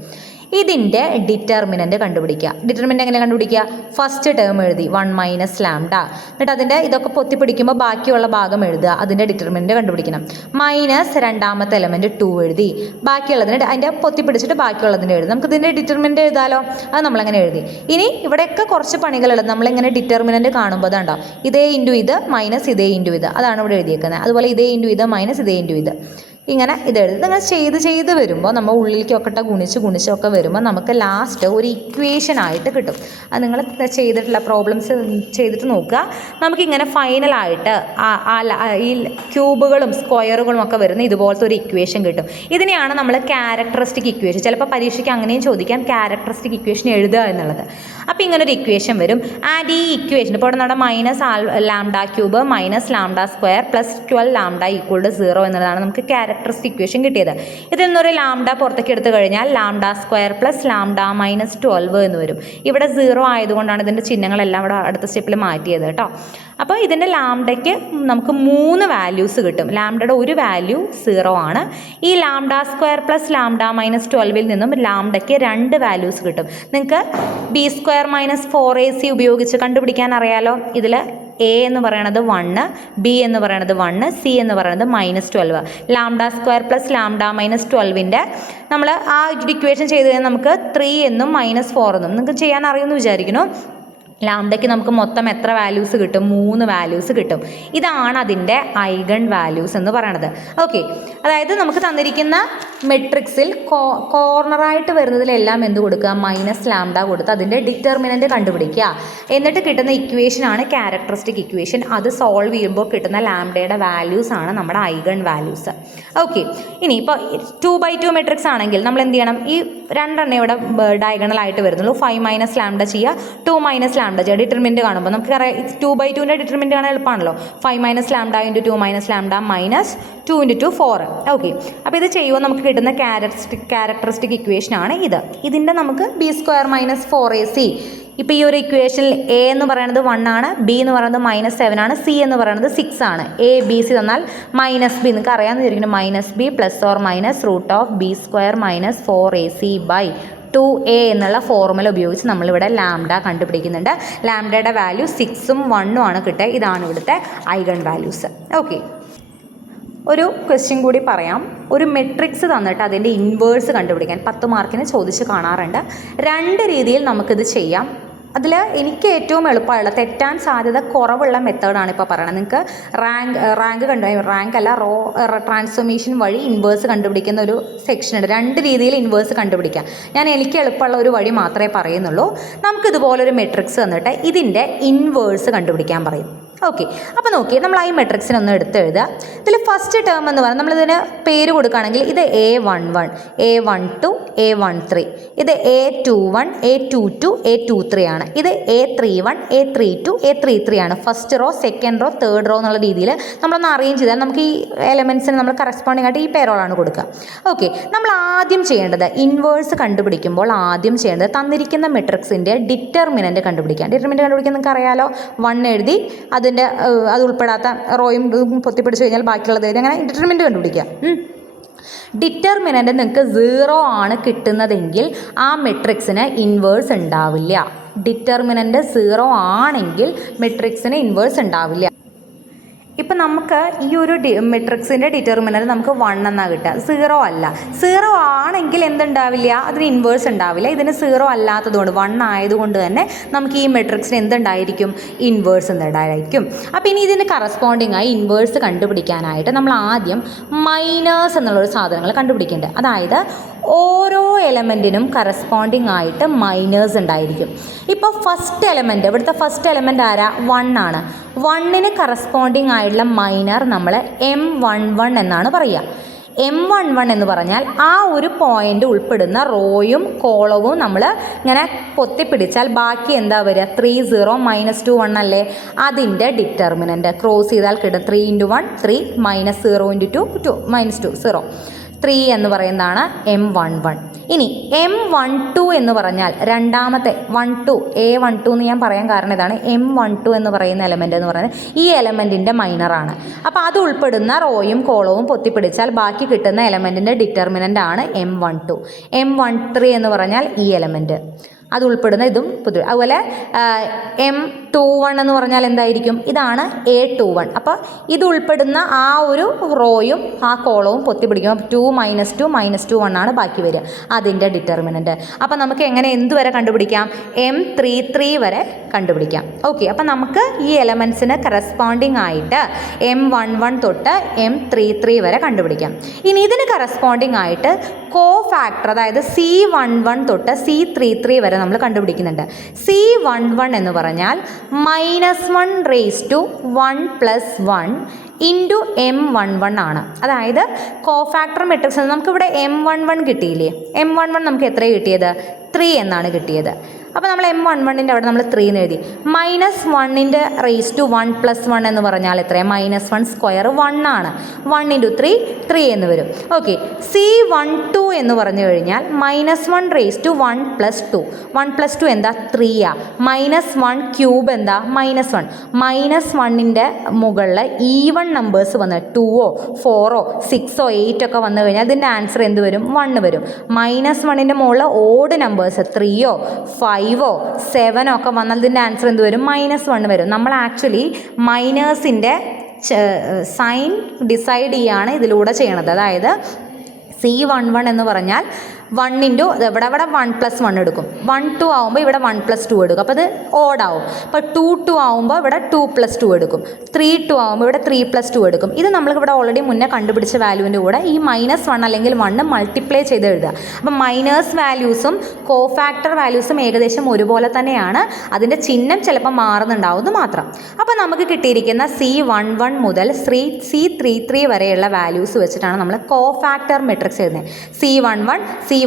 ഇതിൻ്റെ ഡിറ്റർമിനൻ്റ് കണ്ടുപിടിക്കുക. ഡിറ്റർമിനൻ്റ് എങ്ങനെ കണ്ടുപിടിക്കുക? ഫസ്റ്റ് ടേം എഴുതി 1 മൈനസ് ലാംഡ. എന്നിട്ട് അതിൻ്റെ ഇതൊക്കെ പൊത്തിപ്പിടിക്കുമ്പോൾ ബാക്കിയുള്ള ഭാഗം എഴുതുക. അതിൻ്റെ ഡിറ്റർമിനൻ്റ് കണ്ടുപിടിക്കണം. മൈനസ് രണ്ടാമത്തെ എലമെൻറ്റ് 2 എഴുതി. ബാക്കിയുള്ളതിന് അതിൻ്റെ പൊത്തിപ്പിടിച്ചിട്ട് ബാക്കിയുള്ളതിൻ്റെ എഴുതി. നമുക്ക് ഇതിൻ്റെ ഡിറ്റർമിനൻ്റ് എഴുതാലോ? അത് നമ്മളങ്ങനെ എഴുതി. ഇനി ഇവിടെയൊക്കെ കുറച്ച് പണികളുള്ളത് നമ്മളിങ്ങനെ ഡിറ്റർമിനൻ്റ് കാണുമ്പോൾ അതുണ്ടോ, ഇതേ ഇൻറ്റു ഇത് മൈനസ് ഇതേ ഇൻറ്റു ഇത്, അതാണ് ഇവിടെ എഴുതിയേക്കുന്നത്. അതുപോലെ ഇതേ ഇൻറ്റു ഇത് മൈനസ് ഇതേ ഇൻറ്റു ഇത്, ഇങ്ങനെ ഇതെഴുതി. ഇങ്ങനെ ചെയ്ത് വരുമ്പോൾ നമ്മൾ ഉള്ളിലേക്കൊക്കെ ഗുണിച്ചൊക്കെ വരുമ്പോൾ നമുക്ക് ലാസ്റ്റ് ഒരു ഇക്വേഷൻ ആയിട്ട് കിട്ടും. അത് നിങ്ങൾ ചെയ്തിട്ടുള്ള പ്രോബ്ലംസ് ചെയ്തിട്ട് നോക്കുക. നമുക്കിങ്ങനെ ഫൈനലായിട്ട് ഈ ക്യൂബുകളും സ്ക്വയറുകളും ഒക്കെ വരുന്ന ഇതുപോലത്തെ ഒരു ഇക്വേഷൻ കിട്ടും. ഇതിനെയാണ് നമ്മൾ ക്യാരക്ടറിസ്റ്റിക് ഇക്വേഷൻ. ചിലപ്പോൾ പരീക്ഷയ്ക്ക് അങ്ങനെയും ചോദിക്കാം, ക്യാരക്ടറിസ്റ്റിക് ഇക്വേഷൻ എഴുതുക എന്നുള്ളത്. അപ്പോൾ ഇങ്ങനെ ഒരു ഇക്വേഷൻ വരും. ആൻഡ് ഈ ഇക്വേഷൻ ഇപ്പോൾ നമ്മുടെ -λ³ minus lambda square plus 12 lambda = 0 എന്നതാണ് നമുക്ക് ക്യാരക്ടറിസ്റ്റിക് ഇക്വേഷൻ കിട്ടിയത്. ഇതിൽ നിന്നൊരു ലാംഡ പുറത്തേക്ക് എടുത്തു കഴിഞ്ഞാൽ lambda square plus lambda minus 12 എന്ന് വരും. ഇവിടെ 0 ആയതുകൊണ്ടാണ് ഇതിൻ്റെ ചിഹ്നങ്ങളെല്ലാം ഇവിടെ അടുത്ത സ്റ്റെപ്പിൽ മാറ്റിയത് കേട്ടോ. അപ്പോൾ ഇതിൻ്റെ ലാംഡയ്ക്ക് നമുക്ക് 3 വാല്യൂസ് കിട്ടും. ലാംഡയുടെ ഒരു വാല്യൂ 0 ആണ്. ഈ lambda square plus lambda minus 12 നിന്നും ലാംഡയ്ക്ക് 2 വാല്യൂസ് കിട്ടും. നിങ്ങൾക്ക് b² - 4ac ഉപയോഗിച്ച് കണ്ടുപിടിക്കാൻ അറിയാലോ. ഇതിൽ എ എന്ന് പറയുന്നത് 1, ബി എന്ന് പറയുന്നത് 1, സി എന്ന് പറയുന്നത് -12. Lambda square plus lambda minus 12ൻ്റെ നമ്മൾ ആ ഇക്വേഷൻ ചെയ്ത് കഴിഞ്ഞാൽ നമുക്ക് 3 എന്നും -4 എന്നും നിങ്ങൾക്ക് ചെയ്യാൻ അറിയുമെന്ന് വിചാരിക്കുന്നു. ലാംഡയ്ക്ക് നമുക്ക് മൊത്തം എത്ര വാല്യൂസ് കിട്ടും? 3 വാല്യൂസ് കിട്ടും. ഇതാണ് അതിൻ്റെ ഐഗൺ വാല്യൂസ് എന്ന് പറയണത്. ഓക്കെ, അതായത് നമുക്ക് തന്നിരിക്കുന്ന മെട്രിക്സിൽ കോർണറായിട്ട് വരുന്നതിലെല്ലാം എന്ത് കൊടുക്കുക? -λ കൊടുത്ത് അതിൻ്റെ ഡിറ്റർമിനൻ്റ് കണ്ടുപിടിക്കുക. എന്നിട്ട് കിട്ടുന്ന ഇക്വേഷനാണ് ക്യാരക്ടറിസ്റ്റിക് ഇക്വേഷൻ. അത് സോൾവ് ചെയ്യുമ്പോൾ കിട്ടുന്ന ലാംഡയുടെ വാല്യൂസ് ആണ് നമ്മുടെ ഐഗൺ വാല്യൂസ്. ഓക്കെ, ഇനി ഇപ്പോൾ 2/2 മെട്രിക്സ് ആണെങ്കിൽ നമ്മൾ എന്ത് ചെയ്യണം? ഈ 2 ഇവിടെ ഡയഗണലായിട്ട് വരുന്നുള്ളൂ. 5 - λ ചെയ്യുക, 2 - λ ചെയ്യുക. ഡിറ്റർമിനൻ്റ് കാണുമ്പോൾ നമുക്ക് 2/2ൻ്റെ ഡിറ്റർമിനൻ്റ് കാണാൻ എളുപ്പമാണല്ലോ. 5 - λ × 2 - λ മൈനസ് 2 × 2 4. ഓക്കെ, അപ്പോൾ ഇത് ചെയ്യുമ്പോൾ നമുക്ക് കിട്ടുന്ന ക്യാരക്ടറിസ്റ്റിക് ഇക്വേഷനാണ് ഇത്. ഇതിൻ്റെ നമുക്ക് b² - 4ac. ഇപ്പോൾ ഈ ഒരു ഇക്വേഷനിൽ എ എന്ന് പറയുന്നത് 1 ആണ്, ബി എന്ന് പറയുന്നത് -7 ആണ്, സി എന്ന് പറയുന്നത് 6 ആണ്. ABC തന്നാൽ -b നിങ്ങൾക്ക് അറിയാമെന്ന് വിചാരിക്കുന്നു. -b ± √b² - 4ac/2a എന്നുള്ള ഫോർമുല ഉപയോഗിച്ച് നമ്മളിവിടെ ലാംഡ കണ്ടുപിടിക്കുന്നുണ്ട്. ലാംഡയുടെ വാല്യൂ 6ഉം 1ഉം ആണ് കിട്ടുക. ഇതാണ് ഇവിടുത്തെ ഐഗൺ വാല്യൂസ്. ഓക്കെ, ഒരു ക്വസ്റ്റ്യൻ കൂടി പറയാം. ഒരു മെട്രിക്സ് തന്നിട്ട് അതിൻ്റെ ഇൻവേഴ്സ് കണ്ടുപിടിക്കാൻ 10 മാർക്കിന് ചോദിച്ച് കാണാറുണ്ട്. 2 രീതിയിൽ നമുക്കിത് ചെയ്യാം. അതിൽ എനിക്ക് ഏറ്റവും എളുപ്പമുള്ള തെറ്റാൻ സാധ്യത കുറവുള്ള മെത്തേഡാണ് ഇപ്പോൾ പറയുന്നത്. നിങ്ങൾക്ക് റാങ്ക് അല്ല റോ ട്രാൻസ്ഫോർമേഷൻ വഴി ഇൻവേഴ്സ് കണ്ടുപിടിക്കുന്ന ഒരു സെക്ഷൻ ഉണ്ട്. 2 രീതിയിൽ ഇൻവേഴ്സ് കണ്ടുപിടിക്കാം. എനിക്ക് എളുപ്പമുള്ള ഒരു വഴി മാത്രമേ പറയുന്നുള്ളൂ. നമുക്കിതുപോലൊരു മെട്രിക്സ് തന്നിട്ട് ഇതിൻ്റെ ഇൻവേഴ്സ് കണ്ടുപിടിക്കാൻ പറയും. ഓക്കെ, അപ്പോൾ നോക്കി നമ്മൾ ഈ മെട്രിക്സിനൊന്ന് എടുത്തെഴുതുക. ഇതിൽ ഫസ്റ്റ് ടേം എന്ന് പറഞ്ഞാൽ നമ്മളിതിന് പേര് കൊടുക്കുകയാണെങ്കിൽ ഇത് A11, A12, A13, ഇത് A21, A22, A23 ആണ്. ഇത് A31, A32, A33 ആണ്. First row, second row, third row എന്നുള്ള രീതിയിൽ നമ്മളൊന്ന് അറേഞ്ച് ചെയ്താൽ നമുക്ക് ഈ എലമെൻറ്റ്സിന് നമ്മൾ കറസ്പോണ്ടിങ് ആയിട്ട് ഈ പേരോളാണ് കൊടുക്കുക. ഓക്കെ, നമ്മൾ ആദ്യം ചെയ്യേണ്ടത് ഇൻവേഴ്സ് കണ്ടുപിടിക്കുമ്പോൾ ആദ്യം ചെയ്യേണ്ടത് തന്നിരിക്കുന്ന മെട്രിക്സിൻ്റെ ഡിറ്റർമിനൻ്റ് കണ്ടുപിടിക്കാം. ഡിറ്റർമിനൻ്റ് കണ്ടുപിടിക്കാൻ നിങ്ങൾക്ക് അറിയാലോ. 1 എഴുതി അത് ഉൾപ്പെടാത്ത റോയും പൊത്തിപ്പിടിച്ച് കഴിഞ്ഞാൽ ബാക്കിയുള്ളത് അങ്ങനെ ഡിറ്റർമിനൻ്റ് കണ്ടുപിടിക്കുക. ഡിറ്റർമിനൻ്റ് നിങ്ങൾക്ക് 0 ആണ് കിട്ടുന്നതെങ്കിൽ ആ മെട്രിക്സിന് ഇൻവേഴ്സ് ഉണ്ടാവില്ല. ഡിറ്റർമിനൻ്റ് 0 ആണെങ്കിൽ മെട്രിക്സിന് ഇൻവേഴ്സ് ഉണ്ടാവില്ല. ഇപ്പം നമുക്ക് ഈ ഒരു മെട്രിക്സിൻ്റെ ഡിറ്റർമിനൻ്റ് നമുക്ക് 1 എന്നാണ് കിട്ടുക, 0 അല്ല. 0 ആണെങ്കിൽ എന്തുണ്ടാവില്ല, അതിന് ഇൻവേഴ്സ് ഉണ്ടാവില്ല. ഇതിന് 0 അല്ലാത്തതുകൊണ്ട് 1 ആയതുകൊണ്ട് തന്നെ നമുക്ക് ഈ മെട്രിക്സിന് എന്തുണ്ടായിരിക്കും, ഇൻവേഴ്സ് ഉണ്ടായിരിക്കും. അപ്പോൾ ഇനി ഇതിന് കറസ്പോണ്ടിങ് ആയി ഇൻവേഴ്സ് കണ്ടുപിടിക്കാനായിട്ട് നമ്മൾ ആദ്യം മൈനേഴ്സ് എന്നുള്ളൊരു സാധനങ്ങൾ കണ്ടുപിടിക്കേണ്ടത്. അതായത് ഓരോ എലമെൻറ്റിനും കറസ്പോണ്ടിങ് ആയിട്ട് മൈനേഴ്സ് ഉണ്ടായിരിക്കും. ഇപ്പോൾ ഫസ്റ്റ് എലമെൻറ്റ്, ഇവിടുത്തെ ഫസ്റ്റ് എലമെൻറ്റ് ആരാ, 1 ആണ്. 1ന് കറസ്പോണ്ടിങ് ആയിട്ടുള്ള മൈനർ നമ്മൾ M11 എന്നാണ് പറയുക. M11 എന്ന് പറഞ്ഞാൽ ആ ഒരു പോയിൻ്റ് ഉൾപ്പെടുന്ന റോയും കോളവും നമ്മൾ ഇങ്ങനെ പൊത്തിപ്പിടിച്ചാൽ ബാക്കി എന്താ വരിക, 3 0 -2 1 അല്ലേ, അതിൻ്റെ ഡിറ്റർമിനൻ്റ് ക്രോസ് ചെയ്താൽ കിട്ടും 3 × 1 3 -0 × 2 2 -2 0 3 എന്ന് പറയുന്നതാണ് M11. ഇനി M12 എന്ന് പറഞ്ഞാൽ രണ്ടാമത്തെ 12 A12 എന്ന് ഞാൻ പറയാൻ കാരണം ഇതാണ്. M12 എന്ന് പറയുന്ന എലമെൻ്റ് എന്ന് പറയുന്നത് ഈ എലമെൻറ്റിൻ്റെ മൈനറാണ്. അപ്പോൾ അത് ഉൾപ്പെടുന്ന റോയും കോളവും പൊത്തിപ്പിടിച്ചാൽ ബാക്കി കിട്ടുന്ന എലമെൻറ്റിൻ്റെ ഡിറ്റർമിനൻ്റ് ആണ് M12. M13 എന്ന് പറഞ്ഞാൽ ഈ എലമെൻറ്റ്, അത് ഉൾപ്പെടുന്ന ഇതും പുതിയ. അതുപോലെ M21 എന്ന് പറഞ്ഞാൽ എന്തായിരിക്കും, ഇതാണ് A21. അപ്പോൾ ഇത് ഉൾപ്പെടുന്ന ആ ഒരു റോയും ആ കോളവും പൊത്തിപ്പിടിക്കും. 2 -2 -2 1 ആണ് ബാക്കി വരിക, അതിൻ്റെ ഡിറ്റർമിനൻ്റ്. അപ്പോൾ നമുക്ക് എങ്ങനെ എന്ത് വരെ കണ്ടുപിടിക്കാം, M33 വരെ കണ്ടുപിടിക്കാം. ഓക്കെ, അപ്പോൾ നമുക്ക് ഈ എലമെൻറ്റ്സിന് കറസ്പോണ്ടിങ് ആയിട്ട് M11 തൊട്ട് M33 വരെ കണ്ടുപിടിക്കാം. ഇനി ഇതിന് കറസ്പോണ്ടിങ് ആയിട്ട് കോ ഫാക്ടർ, അതായത് C11 തൊട്ട് C33 വരെ നമ്മൾ കണ്ടുപിടിക്കുന്നുണ്ട്. C11 എന്ന് പറഞ്ഞാൽ -1 raised to 1 + 1 ഇൻറ്റു M11 ആണ്. അതായത് കോഫാക്ടർ മെട്രിക്സ് നമുക്കിവിടെ M11 കിട്ടിയില്ലേ, M11 നമുക്ക് എത്ര കിട്ടിയത്, 3 എന്നാണ് കിട്ടിയത്. അപ്പോൾ നമ്മൾ M11ൻ്റെ അവിടെ നമ്മൾ 3 എന്ന് എഴുതി. -1ൻ്റെ raised to 1 + 1 എന്ന് പറഞ്ഞാൽ എത്രയാണ്, -1² 1 ആണ്. 1 × 3 3 എന്ന് വരും. ഓക്കെ, C12 എന്ന് പറഞ്ഞു കഴിഞ്ഞാൽ -1 raised to 1 + 2 1 + 2 എന്താ, 3 -1³ എന്താ, -1. -1ൻ്റെ മുകളിൽ ഈവൺ നമ്പേഴ്സ് വന്ന് 2ഓ 4ഓ 6ഓ 8 ഒക്കെ വന്നു കഴിഞ്ഞാൽ അതിൻ്റെ ആൻസർ എന്ത് വരും, 1 വരും. -1ൻ്റെ മുകളിൽ ഓഡ് നമ്പേഴ്സ് 3ഓ 5ഓ 7ഓ ഒക്കെ വന്നാൽ ഇതിൻ്റെ ആൻസർ എന്ത് വരും, -1 വരും. നമ്മൾ ആക്ച്വലി മൈനേഴ്സിൻ്റെ സൈൻ ഡിസൈഡ് ചെയ്യാണ് ഇതിലൂടെ ചെയ്യണത്. അതായത് C11 എന്ന് പറഞ്ഞാൽ 1 × ഇവിടെ 1 + 1 എടുക്കും, 1 2 ആകുമ്പോൾ ഇവിടെ 1 + 2 എടുക്കും, അപ്പോൾ അത് ഓഡാവും. അപ്പോൾ 2 2 ആകുമ്പോൾ ഇവിടെ 2 + 2 എടുക്കും, 3 2 ആകുമ്പോൾ ഇവിടെ 3 + 2 എടുക്കും. ഇത് നമ്മൾക്കിവിടെ ഓൾറെഡി മുന്നേ കണ്ടുപിടിച്ച വാല്യൂവിൻ്റെ കൂടെ ഈ -1 അല്ലെങ്കിൽ 1 മൾട്ടിപ്ലൈ ചെയ്ത് എഴുതുക. അപ്പോൾ മൈനേഴ്സ് വാല്യൂസും കോഫാക്ടർ വാല്യൂസും ഏകദേശം ഒരുപോലെ തന്നെയാണ്, അതിൻ്റെ ചിഹ്നം ചിലപ്പോൾ മാറുന്നുണ്ടാവുമെന്ന് മാത്രം. അപ്പോൾ നമുക്ക് കിട്ടിയിരിക്കുന്ന C11 മുതൽ C33 വരെയുള്ള വാല്യൂസ് വെച്ചിട്ടാണ് നമ്മൾ കോഫാക്ടർ മെട്രിക്സ് എഴുതുന്നത്. C11 C12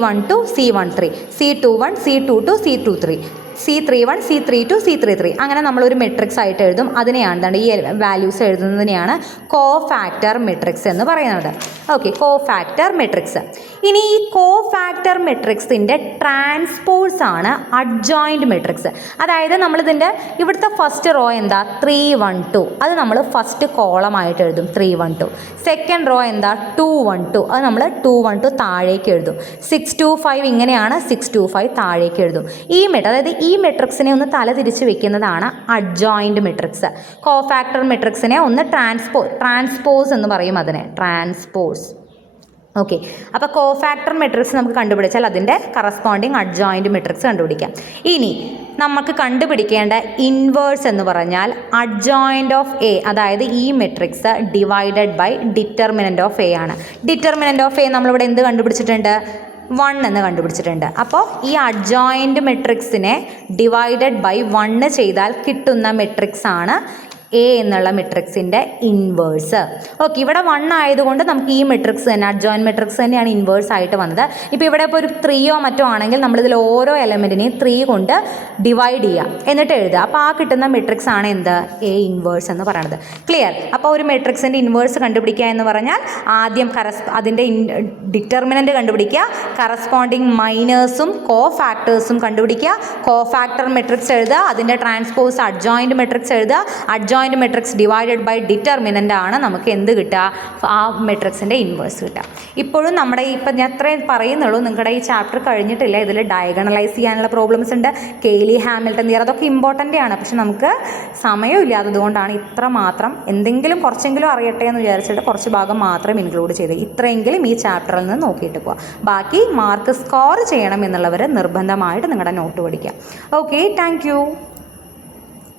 C13 C21 C22 C23 C31 C32 C33 അങ്ങനെ നമ്മളൊരു മെട്രിക്സ് ആയിട്ട് എഴുതും. അതിനെയാണ് ഈ വാല്യൂസ് എഴുതുന്നതിനെയാണ് കോഫാക്ടർ മെട്രിക്സ് എന്ന് പറയുന്നത്. Okay, cofactor matrix. ഇനി ഈ കോഫാക്ടർ മെട്രിക്സിൻ്റെ ട്രാൻസ്പോസ് ആണ് അഡ്ജോയിൻറ്റ് മെട്രിക്സ്. അതായത് നമ്മളിതിൻ്റെ ഇവിടുത്തെ ഫസ്റ്റ് റോ എന്താ, 3 1 2, അത് നമ്മൾ ഫസ്റ്റ് കോളമായിട്ട് എഴുതും 3 1 2. സെക്കൻഡ് റോ എന്താ, 2 1 2, അത് നമ്മൾ 2 1 2 താഴേക്ക് എഴുതും. 6 2 5 ഇങ്ങനെയാണ് 6 2 5 താഴേക്ക് എഴുതും. അതായത് ഈ മെട്രിക്സിനെ ഒന്ന് തല തിരിച്ച് വെക്കുന്നതാണ് അഡ്ജോയിൻറ്റ് മെട്രിക്സ്. കോഫാക്ടർ മെട്രിക്സിനെ ഒന്ന് ട്രാൻസ്പോസ് എന്ന് പറയും, അതിനെ ട്രാൻസ്പോസ്. ഓക്കെ, അപ്പോൾ കോഫാക്ടർ മെട്രിക്സ് നമുക്ക് കണ്ടുപിടിച്ചാൽ അതിൻ്റെ കറസ്പോണ്ടിങ് അഡ്ജോയിൻറ്റ് മെട്രിക്സ് കണ്ടുപിടിക്കാം. ഇനി നമുക്ക് കണ്ടുപിടിക്കേണ്ട ഇൻവേഴ്സ് എന്ന് പറഞ്ഞാൽ അഡ്ജോയിൻറ്റ് ഓഫ് എ, അതായത് ഈ matrix divided by determinant of A ആണ്. ഡിറ്റർമിനൻ്റ് ഓഫ് എ നമ്മളിവിടെ എന്ത് കണ്ടുപിടിച്ചിട്ടുണ്ട്, 1 എന്ന് കണ്ടുപിടിച്ചിട്ടുണ്ട്. അപ്പോൾ ഈ അഡ്ജോയിൻറ്റ് മെട്രിക്സിനെ ഡിവൈഡഡ് ബൈ 1 ചെയ്താൽ കിട്ടുന്ന മെട്രിക്സ് ആണ് എ എന്നുള്ള മെട്രിക്സിൻ്റെ ഇൻവേഴ്സ്. ഓക്കെ, ഇവിടെ 1 ആയതുകൊണ്ട് നമുക്ക് ഈ മെട്രിക്സ് തന്നെ അഡ്ജോയിൻറ്റ് മെട്രിക്സ് തന്നെയാണ് ഇൻവേഴ്സ് ആയിട്ട് വന്നത്. ഇപ്പോൾ ഇവിടെ ഇപ്പോൾ ഒരു 3ഓ മറ്റോ ആണെങ്കിൽ നമ്മളിതിൽ ഓരോ എലമെൻറ്റിനെയും 3 കൊണ്ട് ഡിവൈഡ് ചെയ്യുക, എന്നിട്ട് എഴുതുക. അപ്പോൾ ആ കിട്ടുന്ന മെട്രിക്സ് ആണ് എന്ത്, എ ഇൻവേഴ്സ് എന്ന് പറയുന്നത്. ക്ലിയർ? അപ്പോൾ ഒരു മെട്രിക്സിൻ്റെ ഇൻവേഴ്സ് കണ്ടുപിടിക്കുക എന്ന് പറഞ്ഞാൽ ആദ്യം അതിൻ്റെ ഡിറ്റർമിനൻ്റ് കണ്ടുപിടിക്കുക, കറസ്പോണ്ടിങ് മൈനേഴ്സും കോഫാക്ടേഴ്സും കണ്ടുപിടിക്കുക, കോഫാക്ടർ മെട്രിക്സ് എഴുതുക, അതിൻ്റെ ട്രാൻസ്പോസ് അഡ്ജോയിൻറ്റ് മെട്രിക്സ് എഴുതുക, adjoint joint matrix divided by determinant ആണ് നമുക്ക് എന്ത് കിട്ടുക, ആ മെട്രിക്സിൻ്റെ ഇൻവേഴ്സ് കിട്ടുക. ഇപ്പോഴും നമ്മുടെ ഇപ്പം ഞാൻ അത്രയും പറയുന്നുള്ളൂ, നിങ്ങളുടെ ഈ ചാപ്റ്റർ കഴിഞ്ഞിട്ടില്ല. ഇതിൽ ഡയഗണലൈസ് ചെയ്യാനുള്ള പ്രോബ്ലംസ് ഉണ്ട്, കെയ്ലി ഹാമിൽട്ടൺ തിയറി, അതൊക്കെ ഇമ്പോർട്ടൻ്റ് ആണ്. പക്ഷെ നമുക്ക് സമയമില്ലാത്തതുകൊണ്ടാണ് ഇത്ര മാത്രം എന്തെങ്കിലും കുറച്ചെങ്കിലും അറിയട്ടെ എന്ന് വിചാരിച്ചിട്ട് കുറച്ച് ഭാഗം മാത്രം ഇൻക്ലൂഡ് ചെയ്ത്. ഇത്രയെങ്കിലും ഈ ചാപ്റ്ററിൽ നിന്ന് നോക്കിയിട്ട് പോവാം. ബാക്കി മാർക്ക് സ്കോർ ചെയ്യണം എന്നുള്ളവർ നിർബന്ധമായിട്ട് നിങ്ങളുടെ നോട്ട് പഠിക്കുക. Okay, thank you.